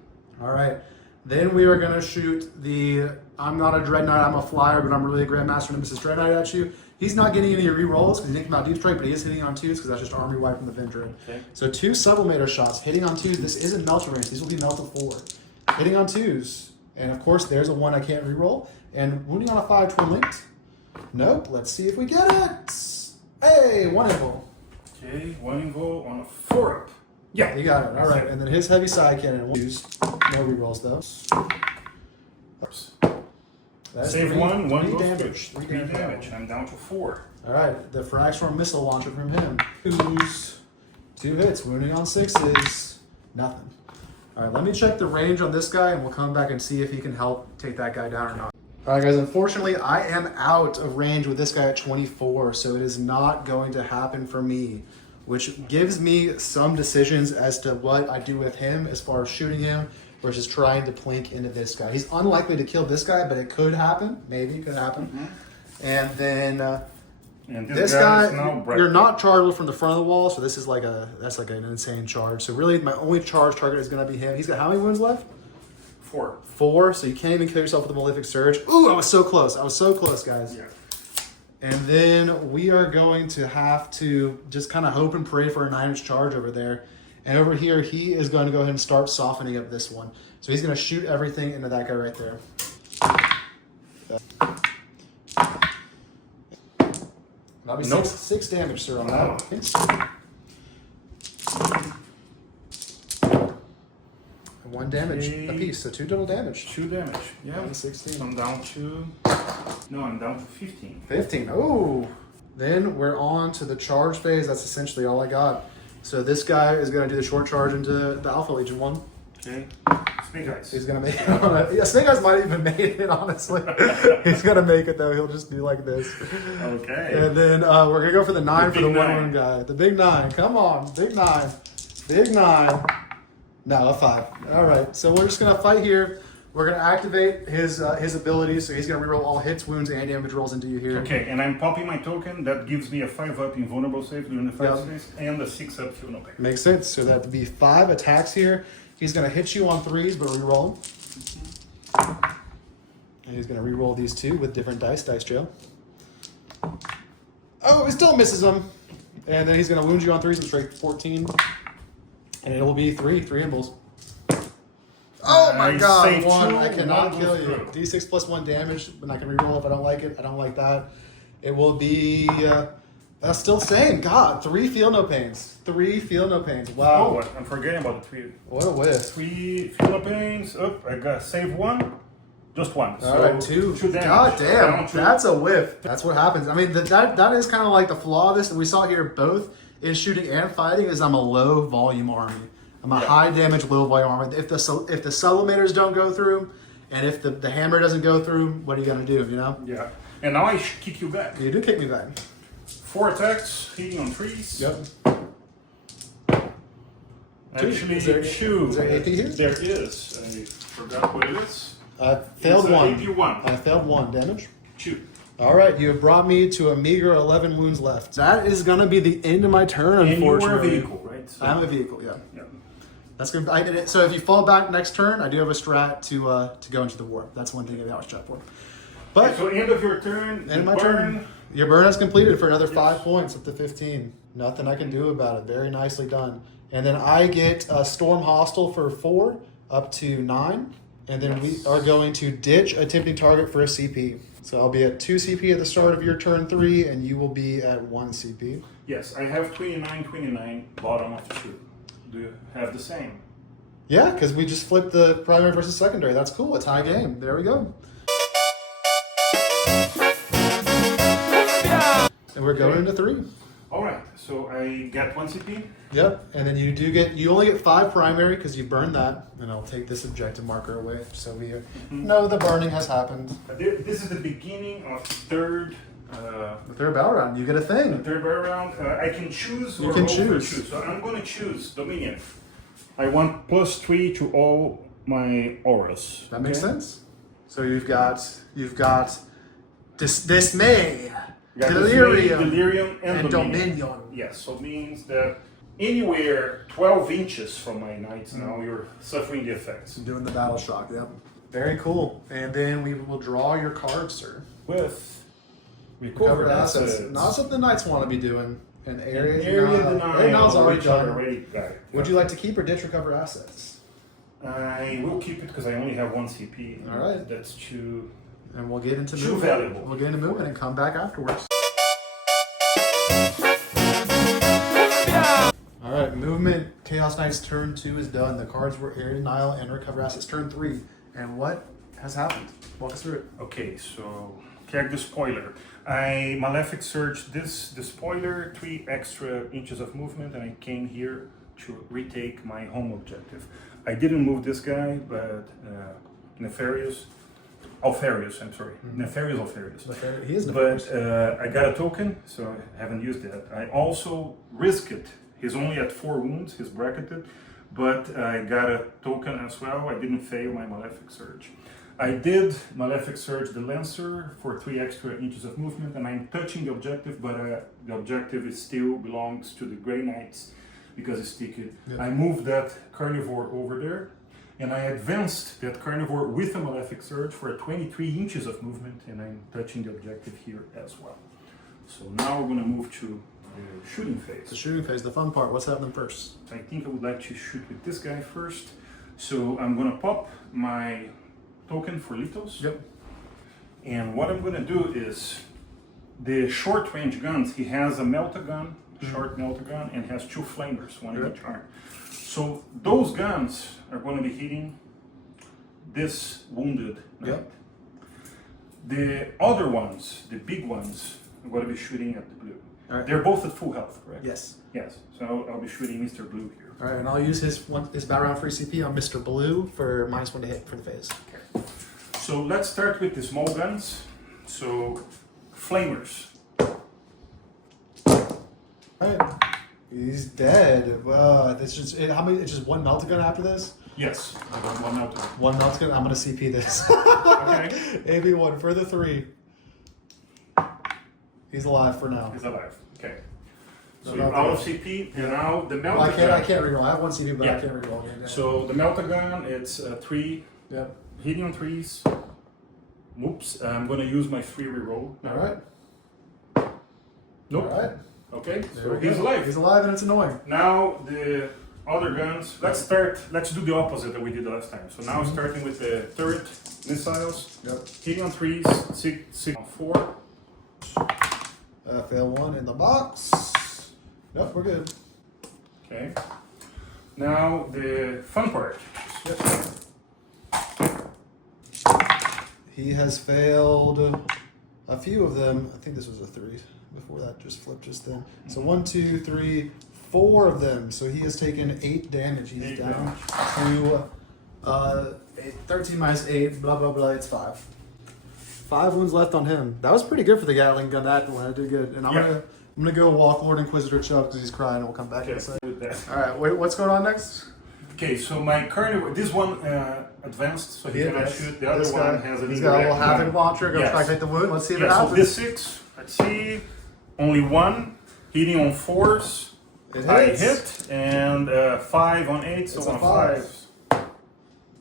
All right. Then we are going to shoot the, I'm not a Dread Knight, I'm a flyer, but I'm really a Grandmaster Nemesis Dread Knight at you. He's not getting any re-rolls because he didn't come out deep strike, but he is hitting on 2s because that's just army wide from the Vendread. Okay. So 2 Sublimator shots, hitting on 2s. This isn't Melter range. These will be Melter 4. Hitting on 2s. And of course, there's a 1 I can't re-roll. And wounding on a 5, twin linked. Nope. Let's see if we get it. Hey, 1 invul. Okay, 1 invul on a 4 up. Yeah, you got it. All right. And then his heavy side cannon. No re-rolls though. Oops. That's Save 3 1 goes damage. good. 3 3 damage. I'm down to 4. All right, the frag storm missile launcher from him. 2s, 2 hits, wounding on 6s, nothing. All right, let me check the range on this guy, and we'll come back and see if he can help take that guy down or not. All right, guys, unfortunately, I am out of range with this guy at 24, so it is not going to happen for me, which gives me some decisions as to what I do with him as far as shooting him versus trying to plink into this guy. He's unlikely to kill this guy, but it could happen. Maybe it could happen. Mm-hmm. And then and this guy, you're not chargeable from the front of the wall, so this is like that's like an insane charge. So really, my only charge target is going to be him. He's got how many wounds left? 4. 4, so you can't even kill yourself with a Malefic Surge. Ooh, I was so close. I was so close, guys. Yeah. And then we are going to have to just kind of hope and pray for a 9-inch charge over there. And over here, he is going to go ahead and start softening up this one. So he's going to shoot everything into that guy right there. That'll be Nope. 6 damage, sir, on that. And 1 damage apiece, so 2 total damage. 2 damage. Yeah. 16. So I'm down to... No, I'm down to 15. 15. Oh. Then we're on to the charge phase. That's essentially all I got. So this guy is going to do the short charge into the Alpha Legion 1. Okay. Snake Eyes. He's going to make it on it. Yeah, Snake Eyes might even make it, honestly. He's going to make it, though. He'll just do like this. Okay. And then we're going to go for the 9 for the 1-1 9. guy. The big 9. Come on. Big 9. Big 9. No, a 5. All right. So we're just going to fight here. We're going to activate his abilities. So he's going to reroll all hits, wounds, and damage rolls into you here. Okay, and I'm popping my token. That gives me a 5-up invulnerable save during the fight phase, and a 6-up feel no pain. Makes sense. So that'd be 5 attacks here. He's going to hit you on 3s, but reroll. And he's going to reroll these 2 with different dice. Dice Joe. Oh, he still misses them. And then he's going to wound you on 3s and straight 14. And it will be 3 invulns. Oh my god, 1. I cannot kill you. D6 plus 1 damage, but I can reroll if I don't like it. I don't like that. It will be still same. God, 3 feel no pains. 3 feel no pains. Wow. Oh, what? I'm forgetting about the 3. What a whiff. 3 feel no pains. Oh, I got save 1. Just 1. All right, 2. God damn, that's a whiff. That's what happens. I mean, that is kind of like the flaw of this, and we saw here both in shooting and fighting, is I'm a low volume army. I'm a high damage, low volume armor. If the Sublimators don't go through, and if the hammer doesn't go through, what are you gonna do? You know? Yeah. And now I kick you back. You do kick me back. 4 attacks, hitting on 3s. Yep. Actually, Is there AP here? There is. I forgot what it is. I failed It's one. AP1. I failed one damage. 2. All right, you have brought me to a meager 11 wounds left. That is going to be the end of my turn, And you were a unfortunately. vehicle, right? So, I'm a vehicle, yeah. yeah. That's gonna. I did it. So if you fall back next turn, I do have a strat to go into the war. That's one thing I always check for. But So end of your turn. end of my burn. turn. Your burn has completed for another 5 points up to 15. Nothing I can do about it. Very nicely done. And then I get a Storm Hostile for 4 up to 9. And then we are going to ditch attempting target for a CP. So I'll be at 2 CP at the start of your turn 3, and you will be at 1 CP. Yes, I have 29, bottom of 2. Do you have the same? Yeah, because we just flipped the primary versus secondary. That's cool. A tie game. There we go. And we're going into 3. All right, so I get 1 CP. Yep, and then you only get 5 primary because you burned that, and I'll take this objective marker away so we know the burning has happened. This is the beginning of third. The third battle round, you get a The thing. third round. I can choose. You or can roll for choose. So I'm going to choose Dominion. I want +3 to all my auras. That makes sense. So you've got dismay, You got delirium, delirium, and dominion. Yes, so it means that anywhere 12 inches from my knights now, you're suffering the effects. Doing the battle shock. Yep. Very cool. And then we will draw your card, sir. With Recovered assets. Not something knights want to be doing. An area denial. Area denial's already which done. I already got it. Would you like to keep or ditch recovered assets? I will keep it because I only have 1 CP. All right. That's too. And we'll get into Too movement. valuable. We'll get into movement and come back afterwards. All right, movement. Chaos Knight's turn 2 is done. The cards were Area Denial and Recover Assets turn 3. And what has happened? Walk us through it. Okay, so character spoiler. I Malefic Surge the spoiler, 3 extra inches of movement, and I came here to retake my home objective. I didn't move this guy, but Nefarious, I'm sorry. Nefarious Alfarious. He is But I got a token, so I haven't used that. I also risked it. He's only at 4 wounds, he's bracketed, but I got a token as well. I didn't fail my Malefic Surge. I did Malefic Surge the Lancer for 3 extra inches of movement, and I'm touching the objective, but the objective still belongs to the Grey Knights because it's sticky. Yep. I moved that Carnivore over there, and I advanced that Carnivore with a Malefic Surge for 23 inches of movement, and I'm touching the objective here as well. So now we're going to move to the shooting phase. The shooting phase, the fun part. What's happening first? I think I would like to shoot with this guy first. So I'm going to pop my token for Litos. Yep. And what I'm going to do is the short range guns, he has a melta gun, short melta gun, and has 2 flamers, one in each arm. So those guns are going to be hitting this wounded knight. Yep. The other ones, the big ones, I'm going to be shooting at the blue. All right. They're both at full health, correct? Yes. Yes. So I'll be shooting Mr. Blue here. All right, and I'll use his battle round free CP on Mr. Blue for -1 to hit for the phase. Okay. So let's start with the small guns. So flamers. All right. He's dead. Well, it's just how many? It's just 1 melta gun after this. Yes, I got 1 out of 1 melta gun. I'm gonna CP this. Okay. AB1 for the 3. He's alive for now. He's alive. Okay. So No, you're not out there. of CP, and now the melta Well, gun. I can't reroll. I have 1 CP, but I Yeah. can't reroll. So the melta gun, it's 3 Yep. hitting on 3s. Oops, I'm gonna use my 3 reroll. All right. Nope. All right. Okay, There so we go. he's alive. He's alive, and it's annoying. Now the other guns. Let's do the opposite that we did the last time. So now starting with the turret missiles. Yep. Hitting on 3s, 6 on 4. Fail 1 in the box. Nope, we're good. Okay. Now the fun part. Yep. He has failed a few of them. I think this was a 3. Before that, just flipped just then. So 1, 2, 3, 4 of them. So he has taken 8 damage. He's 8 down damage. to 13 minus 8. Blah blah blah. It's 5. 5 wounds left on him. That was pretty good for the Gatling gun. That one, I did good. And I'm Yeah. gonna I'm gonna go walk Lord Inquisitor Chuck because he's crying, and we'll come back in a second. with that. All right, wait, what's going on next? Okay, so my carnivore, this one advanced, so he cannot shoot. The other one has an He's got a little Havoc launcher. Gonna try to take the wound. Let's see if it So happens. this 6, let's see, only 1, hitting on 4s. I hit, and 5 on 8, so It's a on 5. 5s.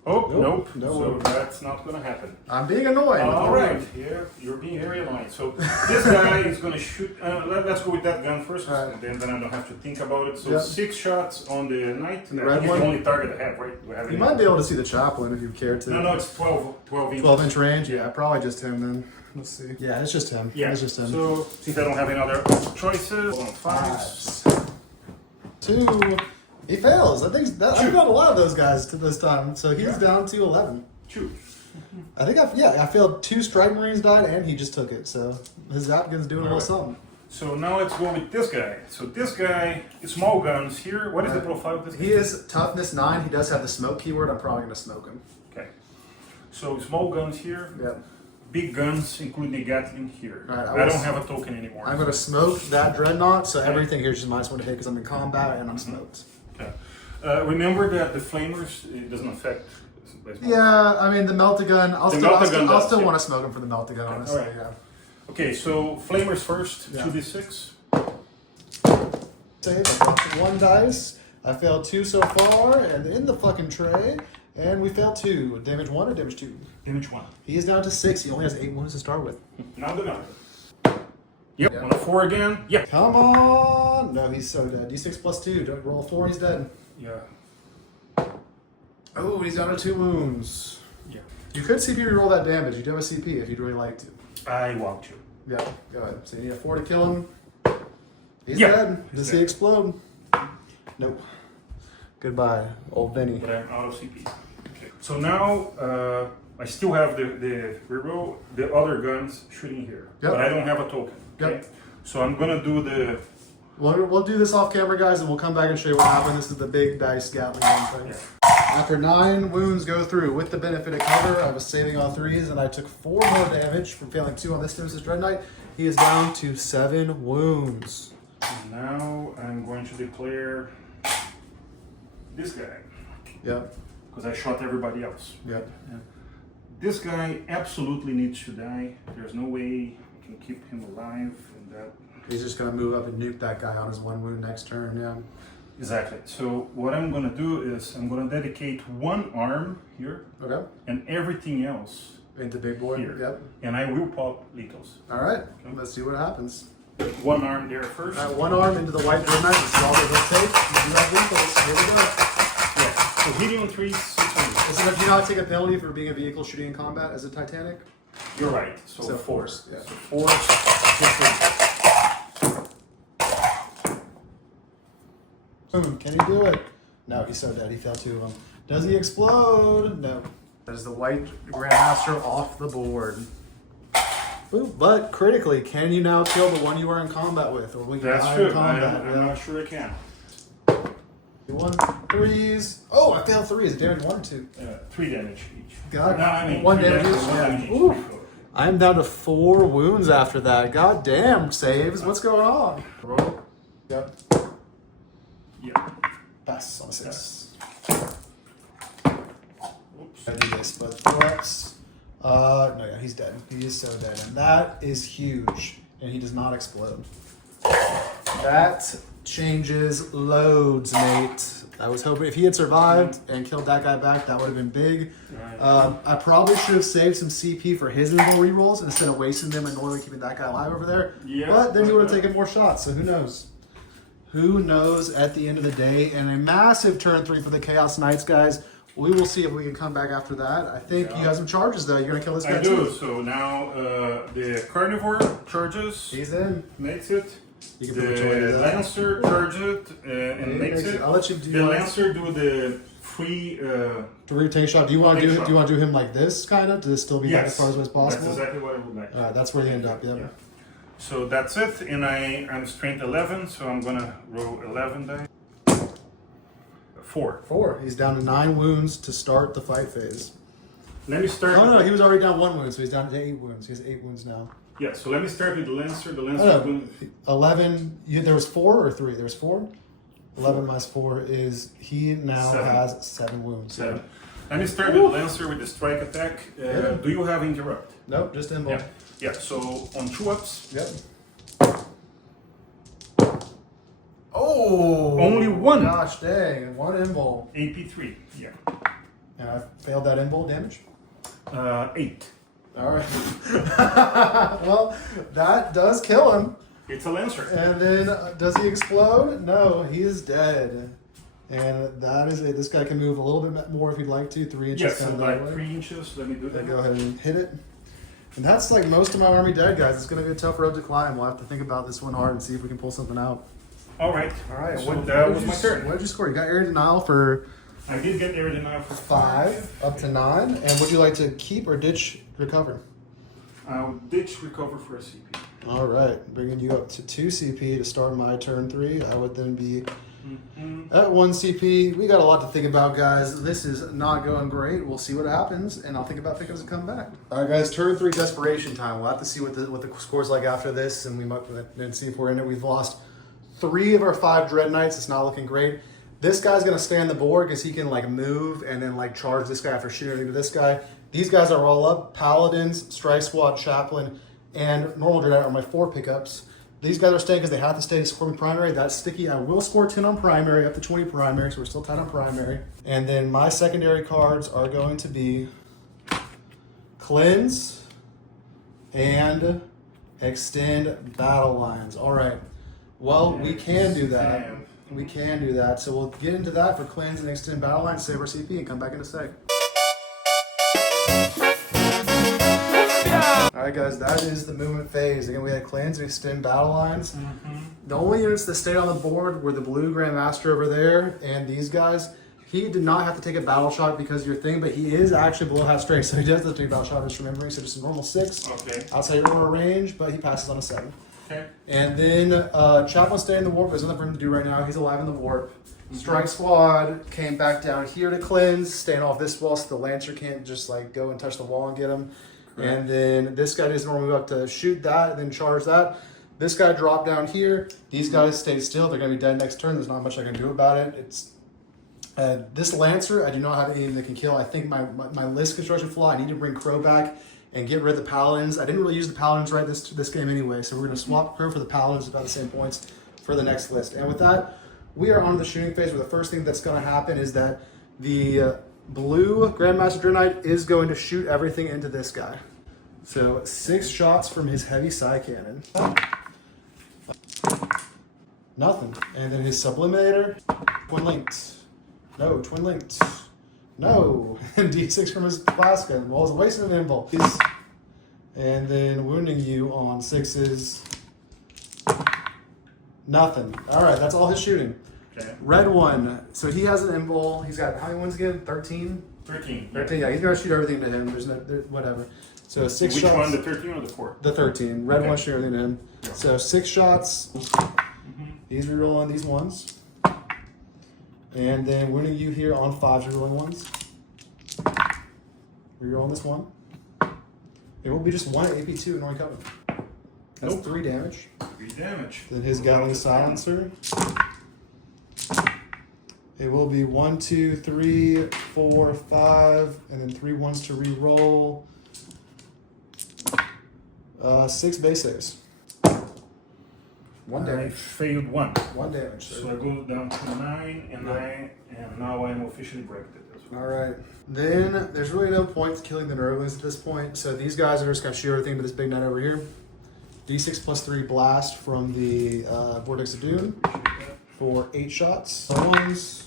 Oh, nope. No. So that's not going to happen. I'm being annoying. All right, yeah, you're being very annoying. So this guy is going to shoot. Let's go with that gun first, All right. and then I don't have to think about it. So Yep. 6 shots on the knight. The I red think it's one? the only target I have, right? Do I have You any? might be able to see the chaplain if you care to. No, it's 12 inches. 12-inch range. Yeah, probably just him then. Let's see. Yeah, it's just him. Yeah, It's just him. so since I don't have any other choices, on 5s. 2. He fails. I think I've got a lot of those guys to this time. So he's down to 11. Shoot. I think I failed 2 Strike Marines died and he just took it. So his Zapkin's doing a little something. So now let's go with this guy. So this guy, small guns here. What is the profile of this guy? He is toughness 9. He does have the smoke keyword. I'm probably gonna smoke him. Okay. So small guns here. Yep. Big guns, including the Gatling here. Right, I don't have a token anymore. I'm gonna smoke that Dreadnought. So everything here is just -1 to hit because I'm in combat and I'm smoked. Okay. Remember that the flamers, it doesn't affect. Yeah, I mean the Melt-A-Gun. I'll The still Melt-A-Gun does, want yeah. to smoke him for the Melt-A-Gun, honestly. Alright. Yeah. Okay, so flamers first. Yeah. 2d6. Save. I dropped 1 dice. I failed 2 so far, and in the fucking tray, and we failed 2. Damage 1 or damage 2? Damage 1. He is down to 6. He only has 8 wounds to start with. Now the number. Yep. Yeah. On a 4 again. Yeah. Come on! No, he's so dead. D6 plus 2. Don't roll 4. He's dead. Yeah. Oh, he's down to 2 wounds. Yeah. You could CP reroll that damage. You do have a CP if you'd really like to. I want to. Yeah, go ahead. So you need a 4 to kill him. He's Yeah. dead. Does he explode? Nope. Goodbye, old Benny. But I'm out of CP. Okay. So now I still have the reroll, the other guns shooting here, Yep. but I don't have a token. Okay. Yep. So I'm gonna do the. We'll do this off camera, guys, and we'll come back and show you what happened. This is the big dice Gatling gun thing. Yeah. After 9 wounds go through with the benefit of cover, I was saving all 3s, and I took 4 more damage from failing 2 on this Nemesis Dread Knight. He is down to 7 wounds. And now I'm going to declare this guy Yep. because I shot everybody else. Yep. Yeah. This guy absolutely needs to die. There's no way I can keep him alive, and that. He's just gonna move up and nuke that guy on his 1 wound next turn. Yeah. Exactly. So what I'm gonna do is I'm gonna dedicate 1 arm here Okay. and everything else Into big boy. here. Yep. And I will pop lethals. All right. Let's see what happens. 1 arm there first. All right, 1 arm into the white Dread Knight. Let's see all the hit take. You do have vehicles. Here we go. Yeah. So hitting on 3, 600. Listen, do you not take a penalty for being a vehicle shooting in combat as a Titanic? You're right. So, So 4. force, yeah. So 4. 600. Boom. Can he do it? No, he's so dead. He fell 2 of them. Does he explode? No. That is the white Grandmaster off the board. Ooh, but critically, can you now kill the one you were in combat with? Or will you That's die true. in combat? I'm not sure I can. 1 3s. Oh, I failed 3s. Damage 1 or 2. 3 damage each. God. No, I mean 1 3 damage each. 1 Yeah. damage each. Ooh. I am down to 4 wounds after that. God damn, saves. What's going on? Roll. Yep. Yeah. Pass on a 6. Oops. I do this, but threats. No, yeah, he's dead. He is so dead. And that is huge. And he does not explode. That changes loads, mate. I was hoping if he had survived and killed that guy back, that would have been big. I probably should have saved some CP for his individual rerolls instead of wasting them and normally keeping that guy alive over there. Yeah, but then he would have taken more shots, so who knows? Who knows at the end of the day? And a massive turn 3 for the Chaos Knights, guys. We will see if we can come back after that. I think you have some charges, though. You're going to kill this guy, I do. too. So now the carnivore charges, He's in. makes it. You can put which way The lancer charges it and makes it. I'll let you do The that. lancer do the free. To retake shot. Do you want to Take do? shot. Do you want to do him like this, kind of? To this still be back Yes, as far as possible? That's exactly what I would like. All right, that's where you end up. Yeah. Yeah. So that's it, and I'm strength 11, so I'm gonna roll 11 dice. 4. 4. He's down to 9 wounds to start the fight phase. Let me start. Oh no, he was already down 1 wound, so he's down to 8 wounds. He has 8 wounds now. Yeah, so let me start with the Lancer. The Lancer Oh, will... 11. There was 4 or 3? There was 4. 11 minus 4 is he now 7. has 7 wounds. 7. Let me start with the Lancer with the strike attack. Do you have interrupt? Nope, just invul. Yeah. So on 2-ups. Yep. Oh! Only 1. Gosh dang, 1 invul. AP3. Yeah. And I failed that invul damage. 8. All right. Well, that does kill him. It's a Lancer. And then, does he explode? No, he is dead. And that is it. This guy can move a little bit more if he'd like to. 3 inches. Yes, kind of like that way. 3 inches. Let me do that. Go ahead and hit it. And that's like most of my army dead, guys. It's going to be a tough road to climb. We'll have to think about this one hard and see if we can pull something out. All right. All right. So that was my turn. What did you score? You got area denial for I did get area denial for 5 up to 9. And would you like to keep or ditch recover? I'll ditch recover for a CP. All right, bringing you up to 2 CP to start my turn 3. I would then be at 1 CP. We got a lot to think about, guys. This is not going great. We'll see what happens, and I'll think about picking as a comeback. All right, guys, turn 3 desperation time. We'll have to see what the score's like after this, and we might then see if we're in it. We've lost 3 of our 5 Dread Knights. It's not looking great. This guy's gonna stay on the board because he can like move and then like charge this guy after shooting into this guy. These guys are all up. Paladins, Strike Squad, Chaplain, and Normal Dread are my 4 pickups. These guys are staying because they have to stay to score me primary. That's sticky. I will score 10 on primary, up to 20 primary, so we're still tight on primary. And then my secondary cards are going to be Cleanse and Extend Battle Lines. All right. Well, we can do that. We can do that. So we'll get into that for Cleanse and Extend Battle Lines, save our CP, and come back in a sec. Alright guys, that is the movement phase. Again, we had Cleanse and Extend Battle Lines. The only units that stayed on the board were the Blue Grandmaster over there and these guys. He did not have to take a battle shot because of your thing, but he is actually below half strength, so he does have to take a battle shot just remembering. So just a normal 6 outside your order range, but he passes on a 7. Okay. And then Chaplain staying in the warp. There's nothing for him to do right now. He's alive in the warp. Strike Squad came back down here to cleanse, staying off this wall so the Lancer can't just like go and touch the wall and get him. Correct. And then this guy doesn't normally move up to shoot that and then charge that. This guy dropped down here. These guys stayed still. They're going to be dead next turn. There's not much I can do about it. It's this Lancer, I do not have anything that can kill. I think my list construction flaw, I need to bring Crow back and get rid of the Paladins. I didn't really use the Paladins right this game anyway, so we're going to swap Crow for the Paladins, about the same points for the next list. And with that, we are on the shooting phase where the first thing that's going to happen is that the blue Grandmaster Dread Knight is going to shoot everything into this guy. So 6 shots from his heavy side cannon. Nothing. And then his Subliminator, twin linked. No, twin linked. No. And D6 from his blast gun. Well, it's a waste of an invul. And then wounding you on 6s. Nothing. All right, that's all his shooting. Okay. Red one. So he has an invul. He's got how many wounds again? 13? 13. 13, yeah. He's going to shoot everything to him. There's no, whatever. So 6 Which shots. one, the 13 or the 4? The 13. Red one shooting everything to him. Yeah. So 6 shots. He's rerolling these ones. And then wounding you here on 5s, rerolling ones. Rerolling this one. It will be just 1 AP2 and already covered. That's 3 damage. 3 damage. Then his Gatling Silencer. It will be 1, 2, 3, 4, 5, and then 3 ones to re-roll. 6 base saves. 1 I damage. failed 1. 1 damage. So I go down to 9 and 9, and now I'm officially breaked it as well. All right. Then there's really no point to killing the Nurglings at this point. So these guys are just going to shoot everything but this big knight over here. D6 plus 3 blast from the Vortex of Doom for 8 shots. Ones.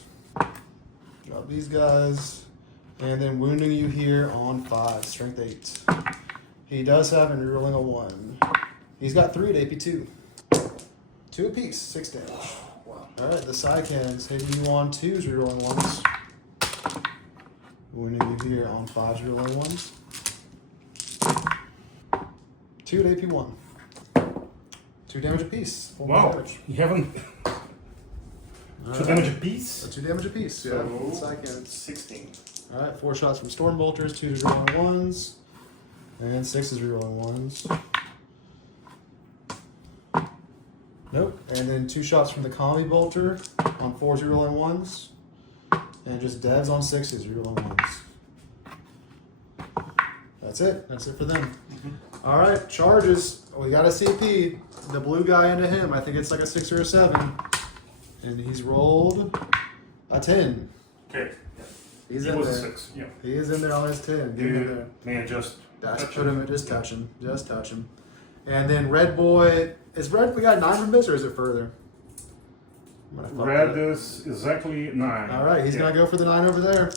Drop these guys. And then wounding you here on 5, strength 8. He does have and rerolling a 1. He's got 3 at AP2. 2 apiece, 6 damage. Wow. Alright, the side cannons hitting you on 2s, rerolling 1s. Wounding you here on 5s, rerolling 1s. 2 at AP1. 2 damage apiece. Wow. Damage. You haven't... 2 damage apiece? 2 damage apiece, So, yeah. Side cannons. 16. Alright, 4 shots from Storm Bolters, 2 rerolling 1s. And 6 is rerolling 1s. And then 2 shots from the Combi Bolter on 4s, rerolling 1s. And just devs on 6s, rerolling 1s. That's it. That's it for them. All right, charges. We got a CP. The blue guy into him. I think it's like a 6 or a 7. And he's rolled a 10. Okay. He's He in was there. a 6. Yeah. He is in there on his 10. Get him in there. May I just Just put him. Just touch him. Just touch him. And then red boy. Is red? We got 9 from this, or is it further? I'm gonna fuck Red that. is exactly 9. All right, he's Yeah. gonna go for the 9 over there.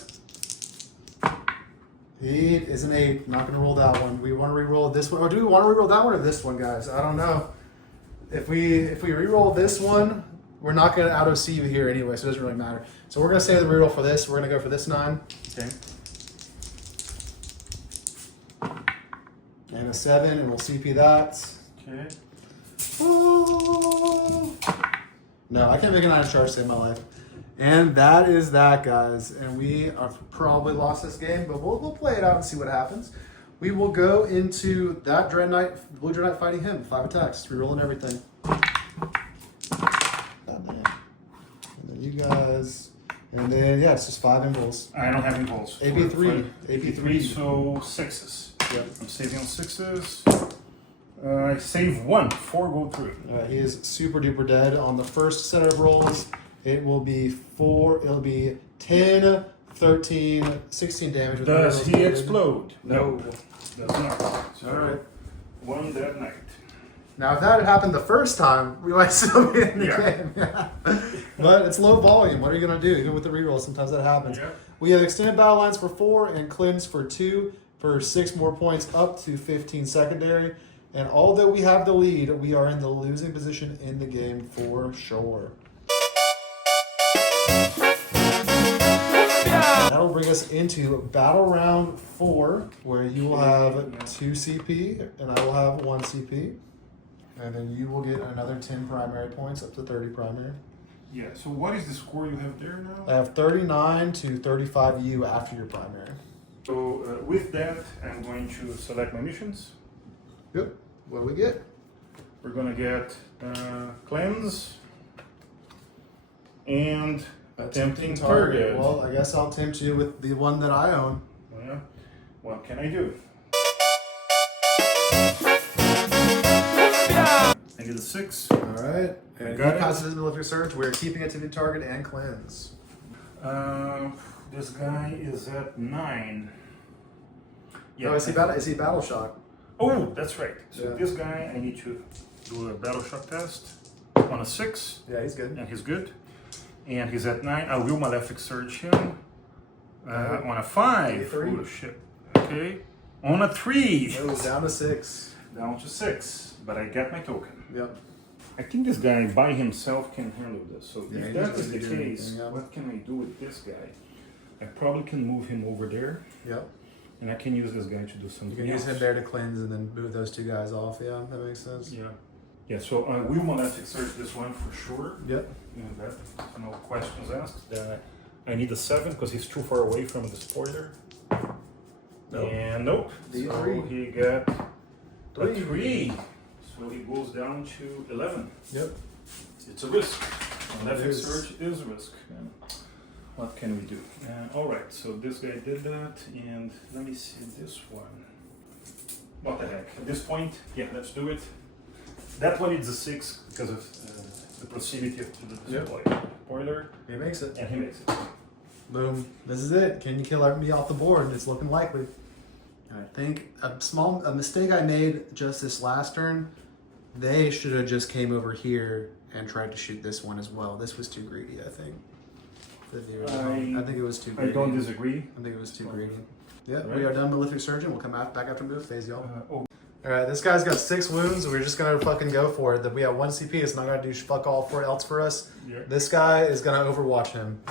He is an 8. Not gonna roll that one. We want to re-roll this one, or do we want to re-roll that one or this one, guys? I don't know. If we re-roll this one, we're not gonna auto see you here anyway, so it doesn't really matter. So we're gonna save the re-roll for this. We're gonna go for this 9. Okay. And a 7, and we'll CP that. Okay. Ooh. No, I can't make a 9 charge to save my life. And that is that, guys. And we have probably lost this game, but we'll play it out and see what happens. We will go into that Dread Knight, Blue Dread Knight fighting him. 5 attacks, rerolling everything. God damn. And then you guys, and then yeah, it's just 5 invulns. I don't have any balls. AP3. AP3, so 6s. Yep. I'm saving on 6s. I save 1. 4 go through. He is super duper dead. On the first set of rolls, it will be 4. It'll be 10, 13, 16 damage. With Does he loaded. explode? No. Does not. So, All right. 1 dead knight. Now, if that had happened the first time, we might still be in the Yeah. game. Yeah. But it's low volume. What are you going to do? Even with the reroll, sometimes that happens. Yeah. We have extended battle lines for 4 and cleanse for 2 for 6 more points up to 15 secondary. And although we have the lead, we are in the losing position in the game for sure. That'll bring us into battle round 4, where you will have 2 CP and I will have 1 CP. And then you will get another 10 primary points, up to 30 primary. Yeah, so what is the score you have there now? I have 39 to 35 U after your primary. So with that, I'm going to select my missions. Good. What do we get? We're going to get cleanse and tempting target. Well, I guess I'll tempt you with the one that I own. Yeah. What can I do? I get a 6. All right. And got he it. passes his military surge. We're keeping it to the target and cleanse. This guy is at 9. Oh, is he battle shock? Oh, that's right. So Yeah. this guy, I need to do a battle shock test on a 6, Yeah, he's good. and he's good. And he's at 9. I will malefic surge him. On a 5. 3. Oh shit. Okay. On a 3. Oh, down to 6. Down to 6. But I get my token. Yep. I think this guy by himself can handle this. So Yeah, if he that doesn't is the do case, anything, yeah. what can I do with this guy? I probably can move him over there, Yep. and I can use this guy to do You something can use else. him there to cleanse and then move those 2 guys off. Yeah, that makes sense. Yeah. Yeah, so I will malefic search this one for sure. Yep. And that, no questions asked. I need a 7 because he's too far away from the spoiler. Nope. And nope. D3. So he got a 3. 3. So he goes down to 11. Yep. It's a risk. Malefic is. search is a risk. What can we do? All right, so this guy did that, and let me see this one. What the heck? At this point, yeah, let's do it. That one is a 6 because of the proximity to the Yep. spoiler, He makes it. and he makes it. Boom. This is it. Can you kill me off the board? It's looking likely. I think a mistake I made just this last turn, they should have just came over here and tried to shoot this one as well. This was too greedy, I think. I think it was too I greedy. don't disagree. I think it was too greedy. Yeah, Right. we are done Malefic Surgeon. We'll come back after move phase, y'all. Oh, Alright, this guy's got 6 wounds. We're just gonna fucking go for it. That we have 1 CP. It's not gonna do fuck all for else for us. yeah. This guy is gonna overwatch him.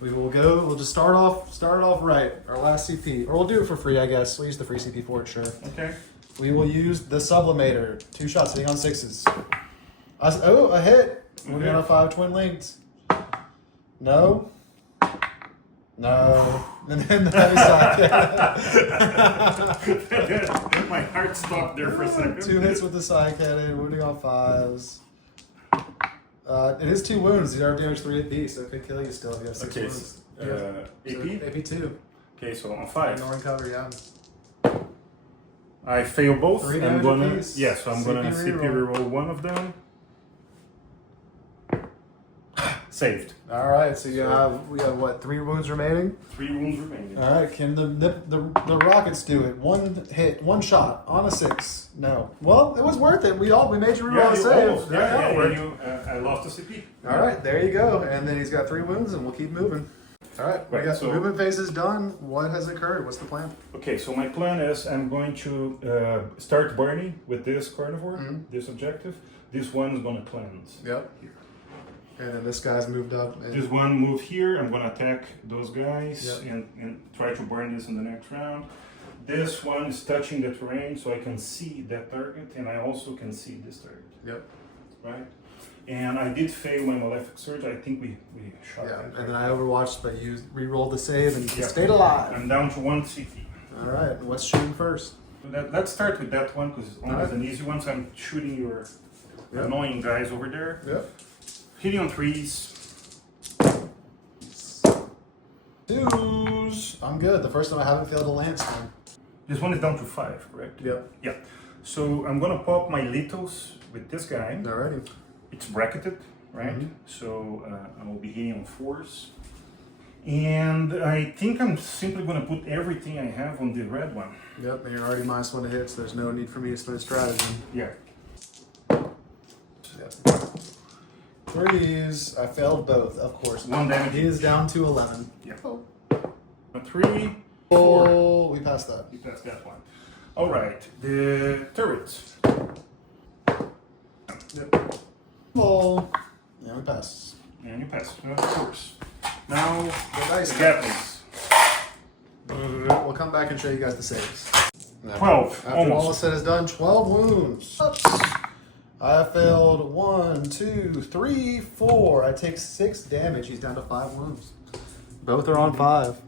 We will go. We'll just start off right. Our last CP, or we'll do it for free, I guess. We'll use the free CP for it, sure. Okay. We will use the Sublimator. 2 shots hitting on 6s. Oh, a hit. We're gonna 5 twin linked. No. No. And then the heavy side. My heart stopped there for a second. 2 hits with the side cannon, wounding on 5s. It is 2 wounds. These are damage 3 AP, so it could kill you still if you have 6 Okay, wounds. AP? AP 2. Okay, so on 5. Ignoring cover, yeah. I fail both. 3 I'm damage gonna apiece. yeah, so I'm gonna CP reroll one of them. Saved. All right, so we have what, 3 wounds remaining? 3 wounds remaining. All right, can the rockets do it? 1 hit, 1 shot on a 6. No. Well, it was worth it. We made you reroll Yeah, a you save. almost. Yeah, I lost a CP. All right, there you go. And then he's got 3 wounds, and we'll keep moving. All right, we got the movement phase is done. What has occurred? What's the plan? Okay, so my plan is I'm going to start burning with this carnivore, this objective. This one is going to cleanse. Yep. Here. And then this guy's moved up. And This one move here. I'm going to attack those guys Yep. and try to burn this in the next round. This one is touching the terrain, so I can see that target, and I also can see this target. Yep. Right? And I did fail my Malefic Surge. I think we shot Yeah, that. and Right? then I overwatched, but you re-rolled the save and Yeah. stayed alive. I'm down to 1 CP. All right, what's shooting first? So let's start with that one because it's always an easy one. So I'm shooting your annoying guys over there. Yep. Hitting on 3s. 2s. I'm good. The first time I haven't failed a lance one. This one is down to 5, correct? Yep. Yeah. So I'm gonna pop my Lithos with this guy. Alrighty. It's bracketed, right? So I will be hitting on 4s. And I think I'm simply gonna put everything I have on the red one. Yep, and you're already -1 to hit, so there's no need for me to spend a strategy. Yeah. Yep. 3s. I failed both, of course. 1 damage. He is down to 11. Yeah. A 3, 4. Oh, we passed that. You passed that one. All right. The turrets. Yep. Oh, yeah, we passed. And you passed, of course. Now, The dice. the Gatlings. We'll come back and show you guys the saves. 12, After all almost. is said is done, 12 wounds. I failed 1, 2, 3, 4. I take 6 damage. He's down to 5 wounds. Both are on 5.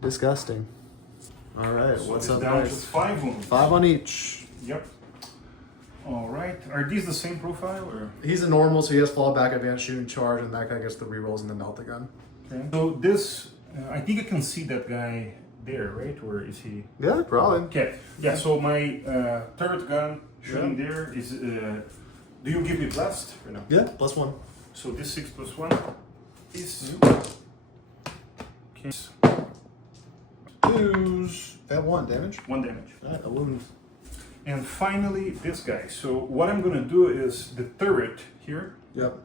Disgusting. All right, So what's it's up down to next? 5 wounds. 5 on each. Yep. All right. Are these the same profile or? He's a normal, so he has fallback, advanced shooting, charge, and that guy gets the rerolls and then melt the gun. Okay. So this, I think I can see that guy there, right? Or is he? Yeah, probably. Okay. Yeah. So my turret gun shooting there is. Do you give me blast or no? Yeah, +1. So this 6 + 1 is. Okay. 2s. That 1 damage. 1 damage. All right, a wound. And finally, this guy. So what I'm gonna do is the turret here, Yep.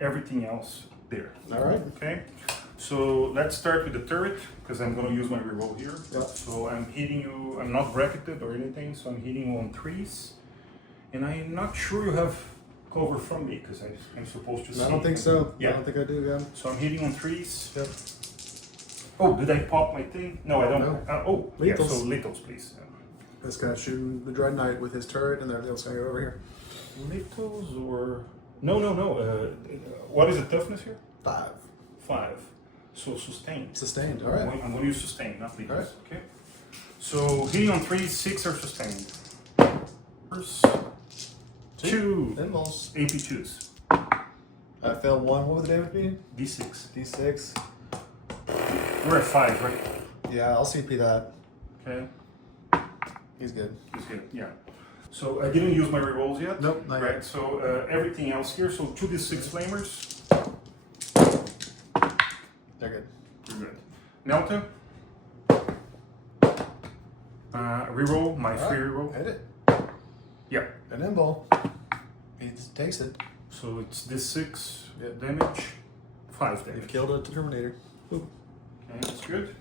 everything else there. All right. Okay. So let's start with the turret because I'm gonna use my reroll here. Yep. So I'm hitting you. I'm not bracketed or anything. So I'm hitting you on 3s, and I'm not sure you have cover from me because I'm supposed to see. I don't think so. Yeah. I don't think I do, yeah. So I'm hitting on 3s. Yep. Oh, did I pop my thing? No, I don't. No. Yeah. Lethals. So lethals, please. This guy's shooting the Dread Knight with his turret, and they're just gonna go over here. Lethals or no. What is the toughness here? 5. 5. So sustained. Sustained. All right. I'm going to use sustain, not lethals. Alright. Okay. So hitting on 3, 6 are sustained. First, 2 Involves. AP2s. I failed 1. What would the damage be? D6. D6. We're at 5, right? Yeah, I'll CP that. Okay. He's good. That's good. Yeah. So I didn't use my rerolls yet. Nope, not Right. yet. So everything else here. So 2d6 flamers. They're good. You're good. Nelta. Reroll my free reroll. Hit it. Yeah. An invul. He just takes it. So it's this 6 Yeah. damage, 5 You've damage. killed a Terminator. Ooh. Okay, that's good.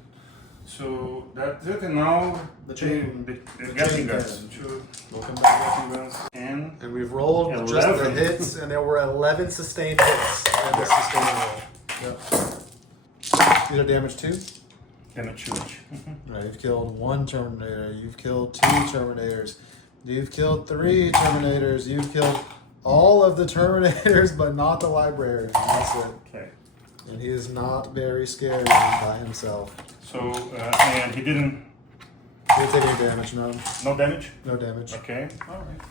So that's it, and now The chain. the the Gatling chain guns. cannon. We'll come back to Gatling guns. And And we've rolled just the 11. hits, and there were 11 sustained hits in this sustained roll. Yep. These are damage 2. damage 2 each. Right, you've killed 1 Terminator, you've killed 2 Terminators, you've killed 3 Terminators, you've killed all of the Terminators, but not the librarian. That's it. Okay. And he is not very scary by himself. So and he didn't. He didn't take any damage, no. No damage. No damage. Okay. All right.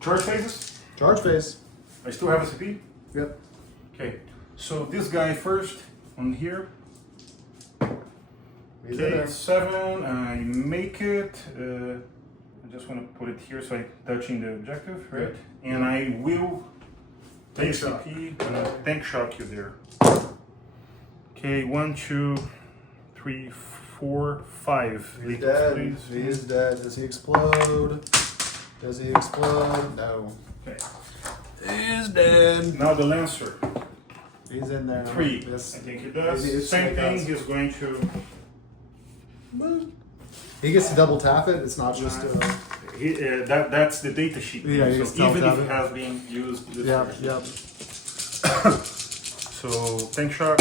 Charge phases. Charge phase. I still have a CP. Yep. Okay, so this guy first on here. He's Okay, there. 7. I make it. I just want to put it here so I touching the objective, right? Yeah. And I will Tank shock. tank shock you there. Okay, 1, 2, 3, 4, 5. He's Lethals, dead. please. He's dead. Does he explode? Does he explode? No. Okay. He's dead. Now the Lancer. He's in there. 3. Yes. I think he does. Maybe it's Same thing. does. He's going to. He gets to double tap it. It's not just. That's the data sheet. Yeah, he gets so even tap if it. it has been used. This Yeah. version. Yep. So tank shock.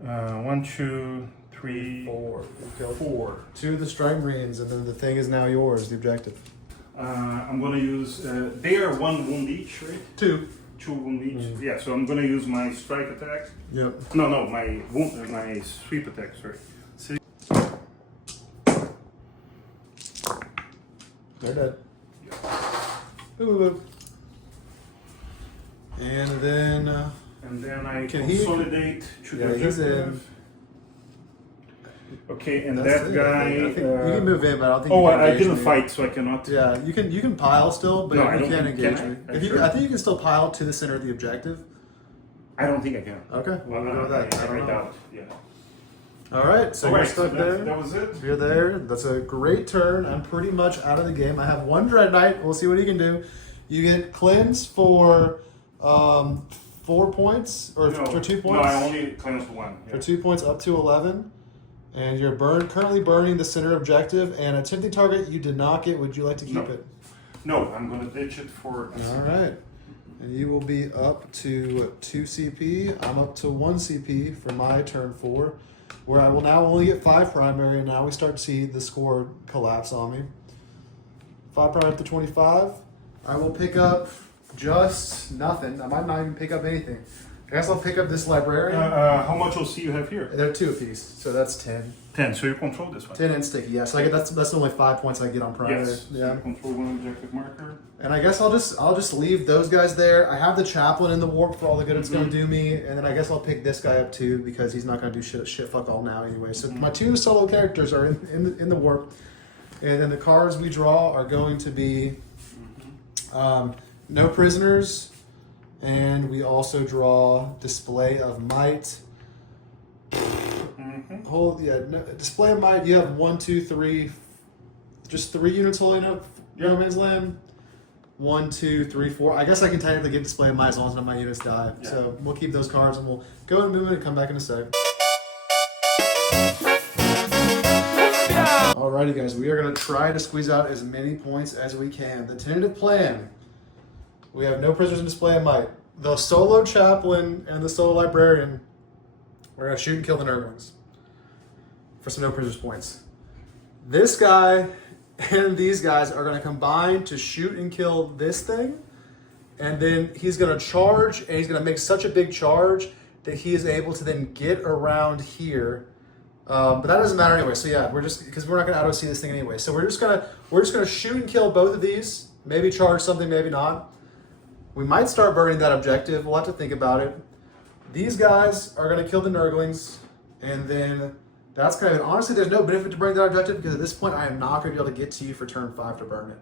1, 2, 3, 4. You killed 4. 2 of the strike marines, and then the thing is now yours. The objective. I'm gonna use. They are 1 wound each, right? 2. 2 wound each. Yeah. So I'm gonna use my strike attack. Yep. No, my wound, my sweep attack. Sorry. They're dead. Ooh. And then. And then I Can he- consolidate to Yeah, the he's in. objective. Okay, and That's that it, guy. I think you can move in, but I don't think. Oh, you can I engage didn't me. fight, so I cannot. Yeah, you can pile still, but No, I you don't can't think- engage can I? me. Are If you you, sure? I think you can still pile to the center of the objective. I don't think I can. Okay, well, we'll go with that. I don't know. doubt. Yeah. All right, so All you're right, so stuck there. that was it. You're there. That's a great turn. I'm pretty much out of the game. I have 1 Dread Knight. We'll see what he can do. You get cleanse for 4 points or No, for 2 points. No, I only cleansed 1. For 2 points up to 11. And you're currently burning the center objective and attempting target you did not get. Would you like to keep No. it? No, I'm gonna ditch it for. All right. And you will be up to 2 CP. I'm up to 1 CP for my turn 4, where I will now only get 5 primary, and now we start to see the score collapse on me. 5 primary up to 25. I will pick up just nothing. I might not even pick up anything. I guess I'll pick up this librarian. How much OC you have here? They're 2 apiece, so that's 10. 10. So you control this one. 10 and sticky, yeah. So I get that's only 5 points I get on primary. Yes. So Yeah. you control 1 objective marker. And I guess I'll just leave those guys there. I have the chaplain in the warp for all the good it's going to do me, and then I guess I'll pick this guy up too because he's not going to do shit fuck all now anyway. So my 2 solo characters are in the warp, and then the cards we draw are going to be no prisoners, and we also draw display of might. Display of might. You have 1, 2, 3, just 3 units holding up no man's land. 1, 2, 3, 4. I guess I can technically get display of might as long as none of my units die. Yeah. So we'll keep those cards and we'll go in movement and come back in a sec. Alrighty guys, we are going to try to squeeze out as many points as we can. The tentative plan, we have no prisoners in display of might. The solo chaplain and the solo librarian, we're going to shoot and kill the Nurglings for some no prisoners points. This guy and these guys are going to combine to shoot and kill this thing, and then he's going to charge, and he's going to make such a big charge that he is able to then get around here. But that doesn't matter anyway. So yeah, because we're not going to auto see this thing anyway. So we're just gonna shoot and kill both of these. Maybe charge something, maybe not. We might start burning that objective. We'll have to think about it. These guys are going to kill the Nurglings, and then that's kind of, honestly, there's no benefit to burning that objective because at this point I am not going to be able to get to you for turn 5 to burn it.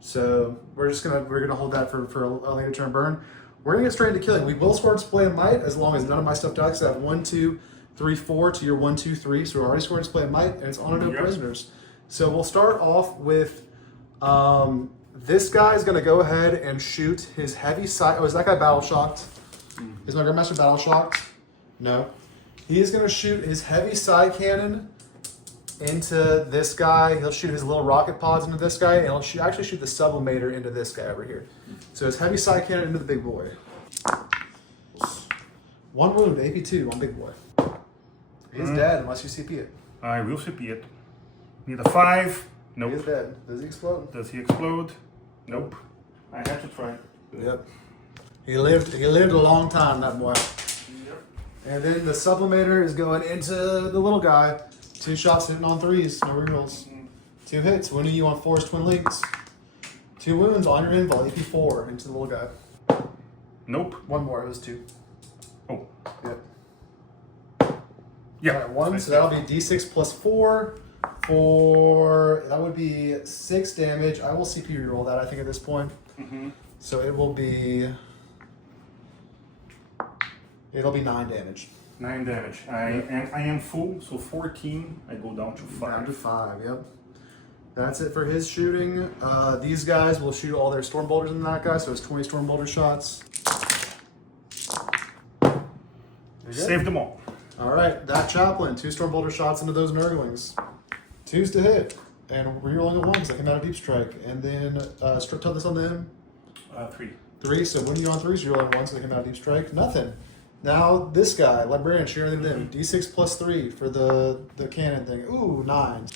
So we're gonna hold that for a later turn burn. We're gonna get straight into killing. We will score display of might as long as none of my stuff dies. So I have 1, 2, 3, 4 to your 1, 2, 3. So we're already scoring display of might, and it's on no prisoners. So we'll start off with this guy is gonna go ahead and shoot his heavy side. Oh, is that guy battle shocked? Is my Grandmaster battle shocked? No. He is going to shoot his heavy side cannon into this guy. He'll shoot his little rocket pods into this guy, and he'll actually shoot the sublimator into this guy over here. So his heavy side cannon into the big boy. 1 wound, AP2 on big boy. He's dead unless you CP it. I will CP it. Need a 5. Nope. He's dead. Does he explode? Does he explode? Nope. I have to try. Yep. He lived a long time, that boy. Yep. And then the sublimator is going into the little guy. 2 shots hitting on 3s, no rerolls. 2 hits, winning you on 4's twin links. 2 wounds on your invul, AP4 into the little guy. Nope. One more, it was 2. Oh. Yep. Yeah. All right, 1, so that'll be d6 plus 4. That would be 6 damage. I will CP reroll that, I think, at this point. So it will be... It'll be 9 damage. 9 damage. I am full, so 14. I go down to 5. Down to 5, yep. That's it for his shooting. These guys will shoot all their storm bolters in that guy, so it's 20 storm bolter shots. Save them all. All right, that chaplain, 2 storm bolter shots into those Nurglings. 2s to hit, and rerolling a 1 because I came out of deep strike. And then strip tell this on him. 3. 3, so when you're on 3s, you're rolling 1, so they came out of deep strike. Nothing. Now this guy, librarian, shooting them. D6 plus 3 for the cannon thing. Ooh, 9.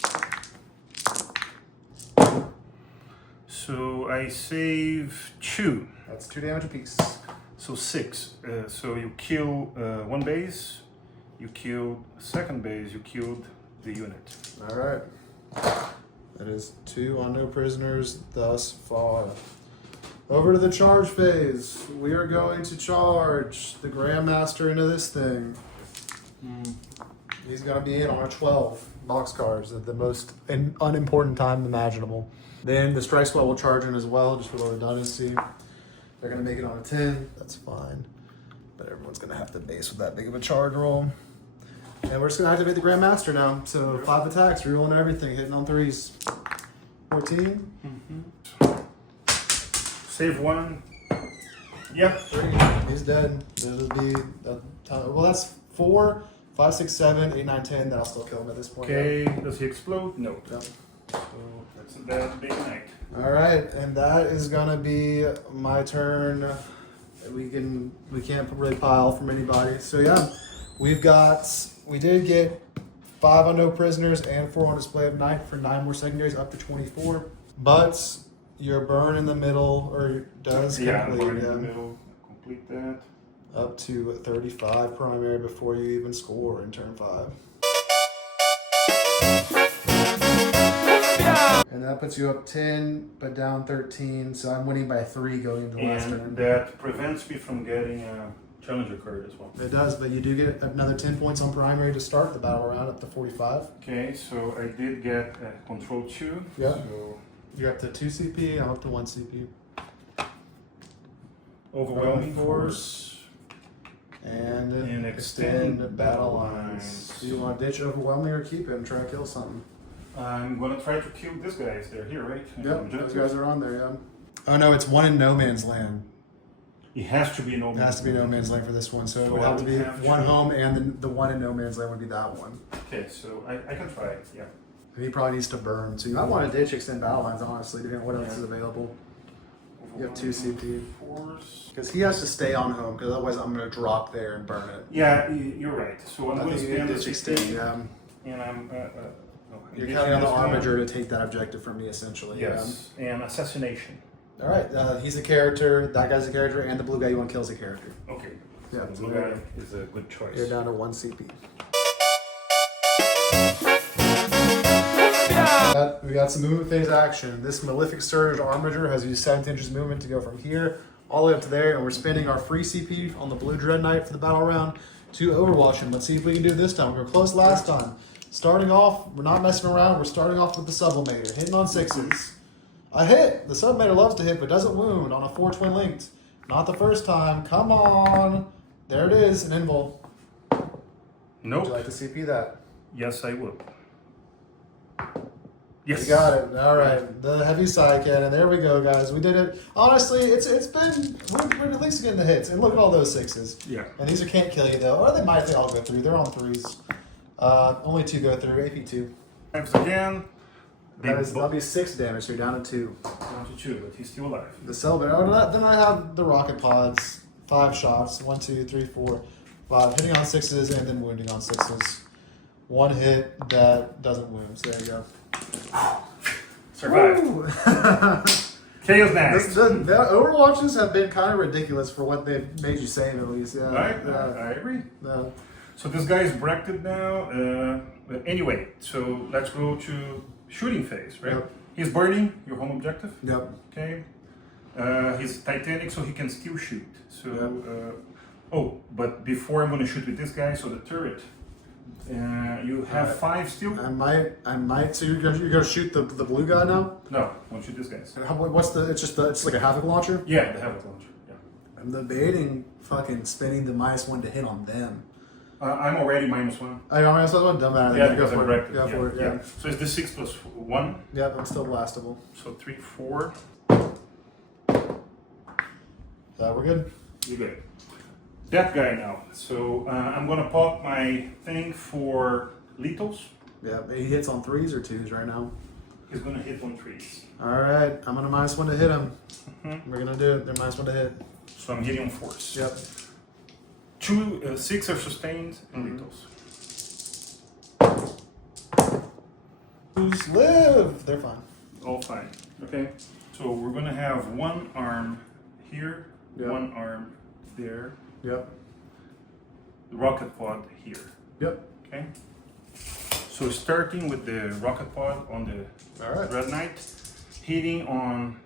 So I save 2. That's 2 damage apiece. So 6. So you kill 1 base, you killed 2nd base, you killed the unit. All right. That is 2 on no prisoners thus far. Over to the charge phase. We are going to charge the Grandmaster into this thing. He's going to be in on a 12 boxcars at the most unimportant time imaginable. Then the strike squad will charge in as well, just for the redundancy. They're going to make it on a 10. That's fine. But everyone's going to have to base with that big of a charge roll. And we're just going to activate the Grandmaster now. So 5 attacks, rerolling everything, hitting on 3s. 14. Save 1. Yep. 3. He's dead. It'll be well, that's 4, 5, 6, 7, 8, 9, 10. That'll still kill him at this point. Okay. Does he explode? No. Yep. So that's a bad big night. All right, and that is gonna be my turn. We can't really pile from anybody. So yeah, we did get 5 on no prisoners and 4 on display of night for 9 more secondaries, up to 24. But your burn in the middle, or does complete burn in the middle. Complete that. Up to 35 primary before you even score in turn 5. And that puts you up 10, but down 13. So I'm winning by 3 going into the last turn. And that prevents me from getting a challenger card as well. It does, but you do get another 10 points on primary to start the battle round up to 45. Okay, so I did get control 2. Yeah. So You're up to 2 CP, I'm up to 1 CP. overwhelming force. And extend battle lines. Do you want to ditch overwhelming or keep it and try to kill something? I'm gonna try to kill this guy. They're here, right? Yep, those guys are on there, yeah. Oh no, it's 1 in no man's land. It has to be no It man's has to be no man's land for this one, so it So would have to be have 1 to- home, and the 1 in no man's land would be that one. Okay, so I can try it, yeah. And he probably needs to burn, so you might want to ditch extend battle lines, honestly, depending on what else is available. You have 2 CP. Force. Because he has to stay on home, because otherwise I'm going to drop there and burn it. Yeah, you're right. So I'm I going to think you spend need the to extend, 16, yeah. and I'm You're counting on the armager to take that objective from me, essentially. Yes, and assassination. All right, he's a character, that guy's a character, and the blue guy you want to kill is a character. Okay. Yeah, The so blue there guy you go. is a good choice. You're down to 1 CP. We got some movement phase action. This Malefic Surge Armiger has used 17 inches movement to go from here all the way up to there, and we're spending our free CP on the Blue Dread Knight for the battle round to Overwatch him. Let's see if we can do it this time. We were close last time. Starting off, we're not messing around. We're starting off with the Sublimator, hitting on 6s. A hit! The Sublimator loves to hit, but doesn't wound on a 4 twin linked. Not the first time. Come on! There it is, an invul. Nope. Would you like to CP that? Yes, I will. Yes. You got it. All right, the heavy side cannon. There we go, guys. We did it. Honestly, it's been we're at least getting the hits. And look at all those 6s. Yeah. And these are can't kill you though, or they might if they all go through. They're on 3s. Only 2 go through. AP 2. Times again. That'll be 6 damage. So you're down to 2. Down to 2, but he's still alive. The Cellbit. Then I have the rocket pods. 5 shots. 1, 2, 3, 4, 5. Hitting on 6s and then wounding on 6s. 1 hit that doesn't wound. So there you go. Survived. Chaos Knight. The Overwatches have been kind of ridiculous for what they've made you save, at least. Yeah. Right? Yeah. I agree. Yeah. So this guy is bracketed now. Anyway, so let's go to shooting phase, right? Yep. He's burning your home objective. Yep. Okay. He's Titanic, so he can still shoot. So, oh, but before I'm going to shoot with this guy, so the turret. You have 5 still? I might. So you're gonna shoot the blue guy now? No, I want to shoot this guy. What's the? It's like a havoc launcher. Yeah, the havoc launcher. Yeah. I'm debating fucking spending the -1 to hit on them. I'm already -1. I minus one. Don't matter. Yeah, Go because I'm for it. correct. Go for it. Yeah. So it's the 6 plus 1. Yeah, I'm still blastable. So 3, 4. We're good. You're good. That guy now. So I'm gonna pop my thing for lethals. Yeah, he hits on 3s or 2s right now. He's gonna hit on 3s. All right, I'm gonna -1 to hit him. Mm-hmm. We're gonna do it. They're -1 to hit. So I'm hitting on 4s. Yep. 6 are sustained and lethals. Who's live? They're fine. All fine. Okay. So we're gonna have 1 arm here, Yep. 1 arm there, Yep. the rocket pod here. Yep. Okay. So starting with the rocket pod on the All right. Red Knight, hitting on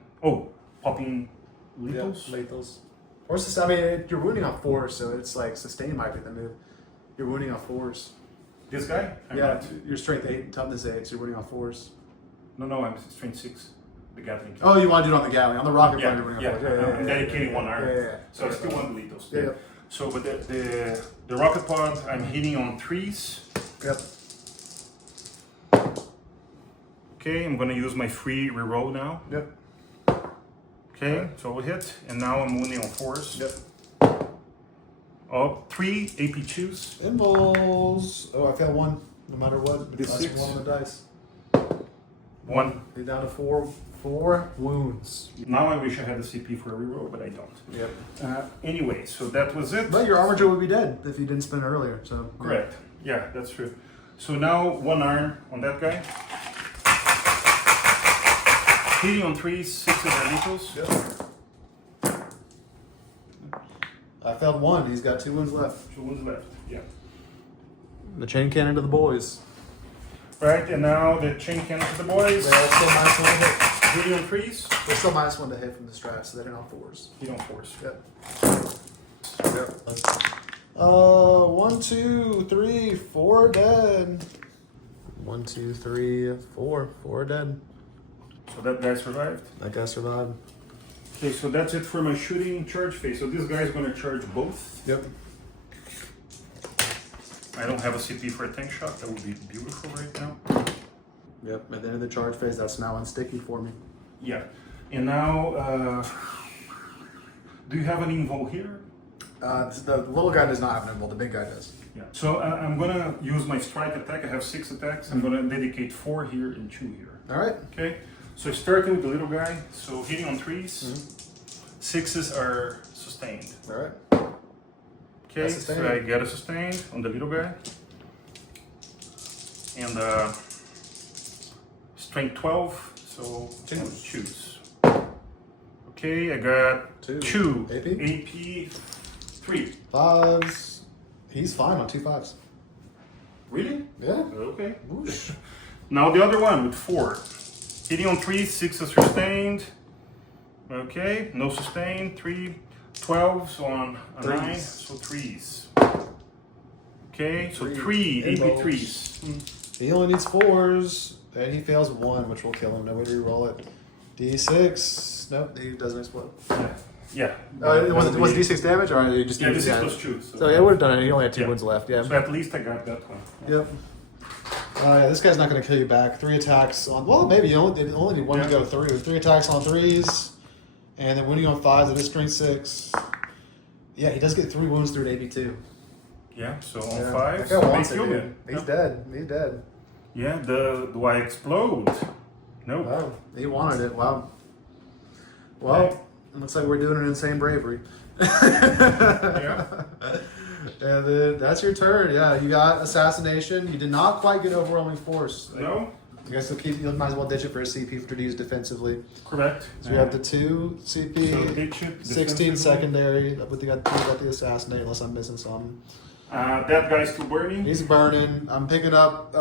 popping lethals. Yep. Lethals. Or I mean, you're wounding on 4s, so it's like sustain might be the move. You're wounding on 4s. This guy? Yeah, your strength 8 and toughness 8, so you're wounding on 4s. No, I'm strength 6. The Gatling. Oh, you want to do it on the Gatling. On the rocket Yeah, pod, you're wounding yeah. on 4s. I'm dedicating 1 arm. Yeah. So I still want the lethals. Yeah. So, but the rocket pod, I'm hitting on 3s. Yep. Okay, I'm gonna use my free reroll now. Yep. Okay, so we hit, and now I'm wounding on 4s. Yep. Oh, 3 AP2s. Invols. Oh, I failed 1, no matter what. This That's 6. 1 on the dice. 1. You're down to 4 wounds. Now I wish I had the CP for a reroll, but I don't. Yep. Anyway, so that was it. But your armature would be dead if you didn't spin earlier. So Correct. Yeah, that's true. So now 1 arm on that guy. Hitting on 3s, 6 of our lethals. Yep. I failed 1. He's got 2 wounds left. 2 wounds left. Yeah. The chain cannon to the boys. Right, and now the chain cannon to the boys. They're all still -1 to hit. Hitting on 3s. They're still -1 to hit from the strat, so they're on 4s. Hit on 4s. Yep. Yep. 1, 2, 3, 4 dead. 1, 2, 3, 4. 4 dead. So that guy survived. That guy survived. Okay, so that's it for my shooting charge phase. So this guy is going to charge both. Yep. I don't have a CP for a tank shot. That would be beautiful right now. Yep. At the end of the charge phase, that's now unsticky for me. Yeah. And now, do you have an invul here? The little guy does not have an invul. The big guy does. Yeah. So I'm going to use my strike attack. I have 6 attacks. I'm going to dedicate 4 here and 2 here. All right. Okay. So starting with the little guy. So hitting on 3s. 6s are sustained. All right. Okay, so I get a sustained on the little guy. And strength 12, so choose. Okay, I got 2 AP 3. 5s. He's fine on 2 5s. Really? Yeah. Okay. Now the other one with 4. Hitting on 3, 6 is sustained. Okay, no sustained. 3, 12s on a 9, so 3s. Okay, so 3 AP 3s. He only needs 4s, and he fails 1, which will kill him. Nobody roll it. D6. Nope, he doesn't explode. Yeah. Was it D6 damage, or you just yeah, D6 D6 damage? plus 2. So yeah, it would have done it. He only had 2 wounds left. Yeah. So at least I got that one. Yep. Yeah, this guy's not going to kill you back. 3 attacks on. Well, maybe you only need 1 to go through. 3 attacks on 3s, and then winning on 5s. It is strength 6. Yeah, he does get 3 wounds through an AB2. Yeah, so on Yeah. 5. That guy wants it, kill dude. me. He's dead. He's dead. Yeah, do I explode? No. Wow, he wanted it. Wow. Well, looks like we're doing an insane bravery. Yeah. And then that's your turn. Yeah, you got assassination. You did not quite get overwhelming force. No. I guess you might as well ditch it for a CP to use defensively. Correct. So we have the 2 CP, So ditch it 16 defensively. secondary. But you got the assassinate unless I'm missing something. That guy's still burning. He's burning. I'm picking up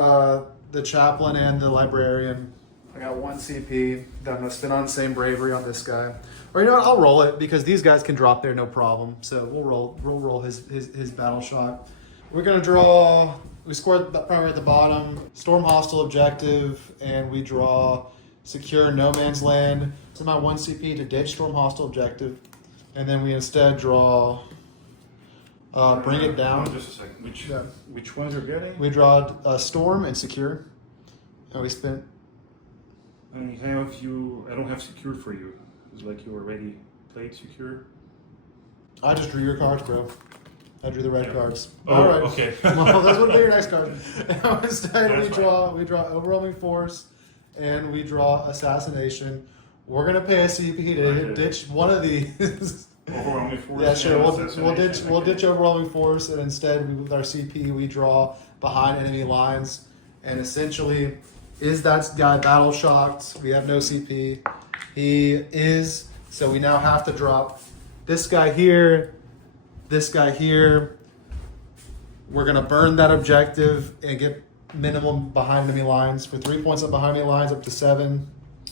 the chaplain and the librarian. I got 1 CP that I'm gonna spin on the same bravery on this guy. Or you know what? I'll roll it because these guys can drop there no problem. So we'll roll his battle shock. We're gonna draw. We scored the primary at the bottom. Storm hostile objective, and we draw secure no man's land. It's my 1 CP to ditch storm hostile objective, and then we instead draw. Bring it down. Just a second. Which ones are getting? We draw storm and secure, and we spent. I don't have secured for you. It's like you already played secure. I just drew your cards, bro. I drew the red cards. Oh, all right. okay. Well, those would be your next card. Instead, That's we draw overwhelming force, and we draw assassination. We're gonna pay a CP to ditch one of these. Overwhelming force. Yeah, sure. And We'll ditch overwhelming force, and instead, with our CP, we draw behind enemy lines, and essentially, is that guy battle shocked? We have no CP. He is. So we now have to drop this guy here. This guy here. We're gonna burn that objective and get minimum behind enemy lines for 3 points up behind enemy lines up to 7.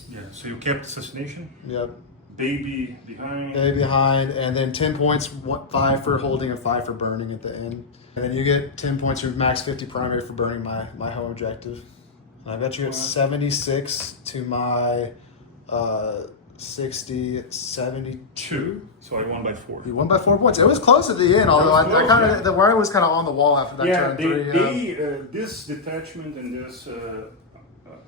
Yeah, so you kept assassination. Yep. Baby behind. Baby behind, and then 10 points, 5 for holding and 5 for burning at the end. And then you get 10 points for max 50 primary for burning my home objective. And I bet you it's 76 to my 60, 72. So I won by 4. You won by 4 points. It was close at the end, although I kind of the wire was kind of on the wall after that turn 3. This detachment and this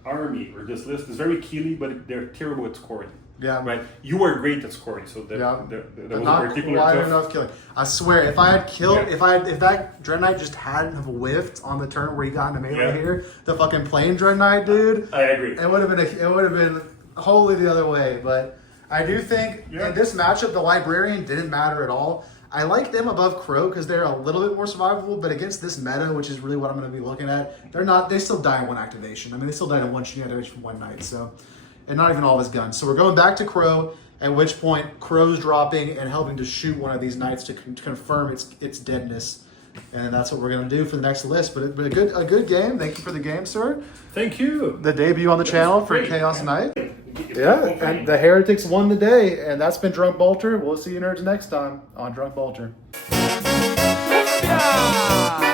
army or this list is very killy, but they're terrible at scoring. Yeah. Right. You were great at scoring, so there was not a particular quite tough. enough killing. I swear, if I had killed, if that Dread Knight just hadn't have whiffed on the turn where he got into melee here, the fucking plain Dread Knight, dude. I agree. It would have been wholly the other way. But I do think in this matchup, the Librarian didn't matter at all. I like them above Crow because they're a little bit more survivable, but against this meta, which is really what I'm going to be looking at, they're not. They still die in 1 activation. I mean, they still die in 1 shooting activation from 1 night. So. And not even all of his guns. So we're going back to Crow, at which point Crow's dropping and helping to shoot one of these knights to confirm its deadness. And that's what we're going to do for the next list. But a good game. Thank you for the game, sir. Thank you. The debut on the channel for great. Chaos Knight. Yeah, and the Heretics won the day. And that's been Drunk Bolter. We'll see you nerds next time on Drunk Bolter. Yeah!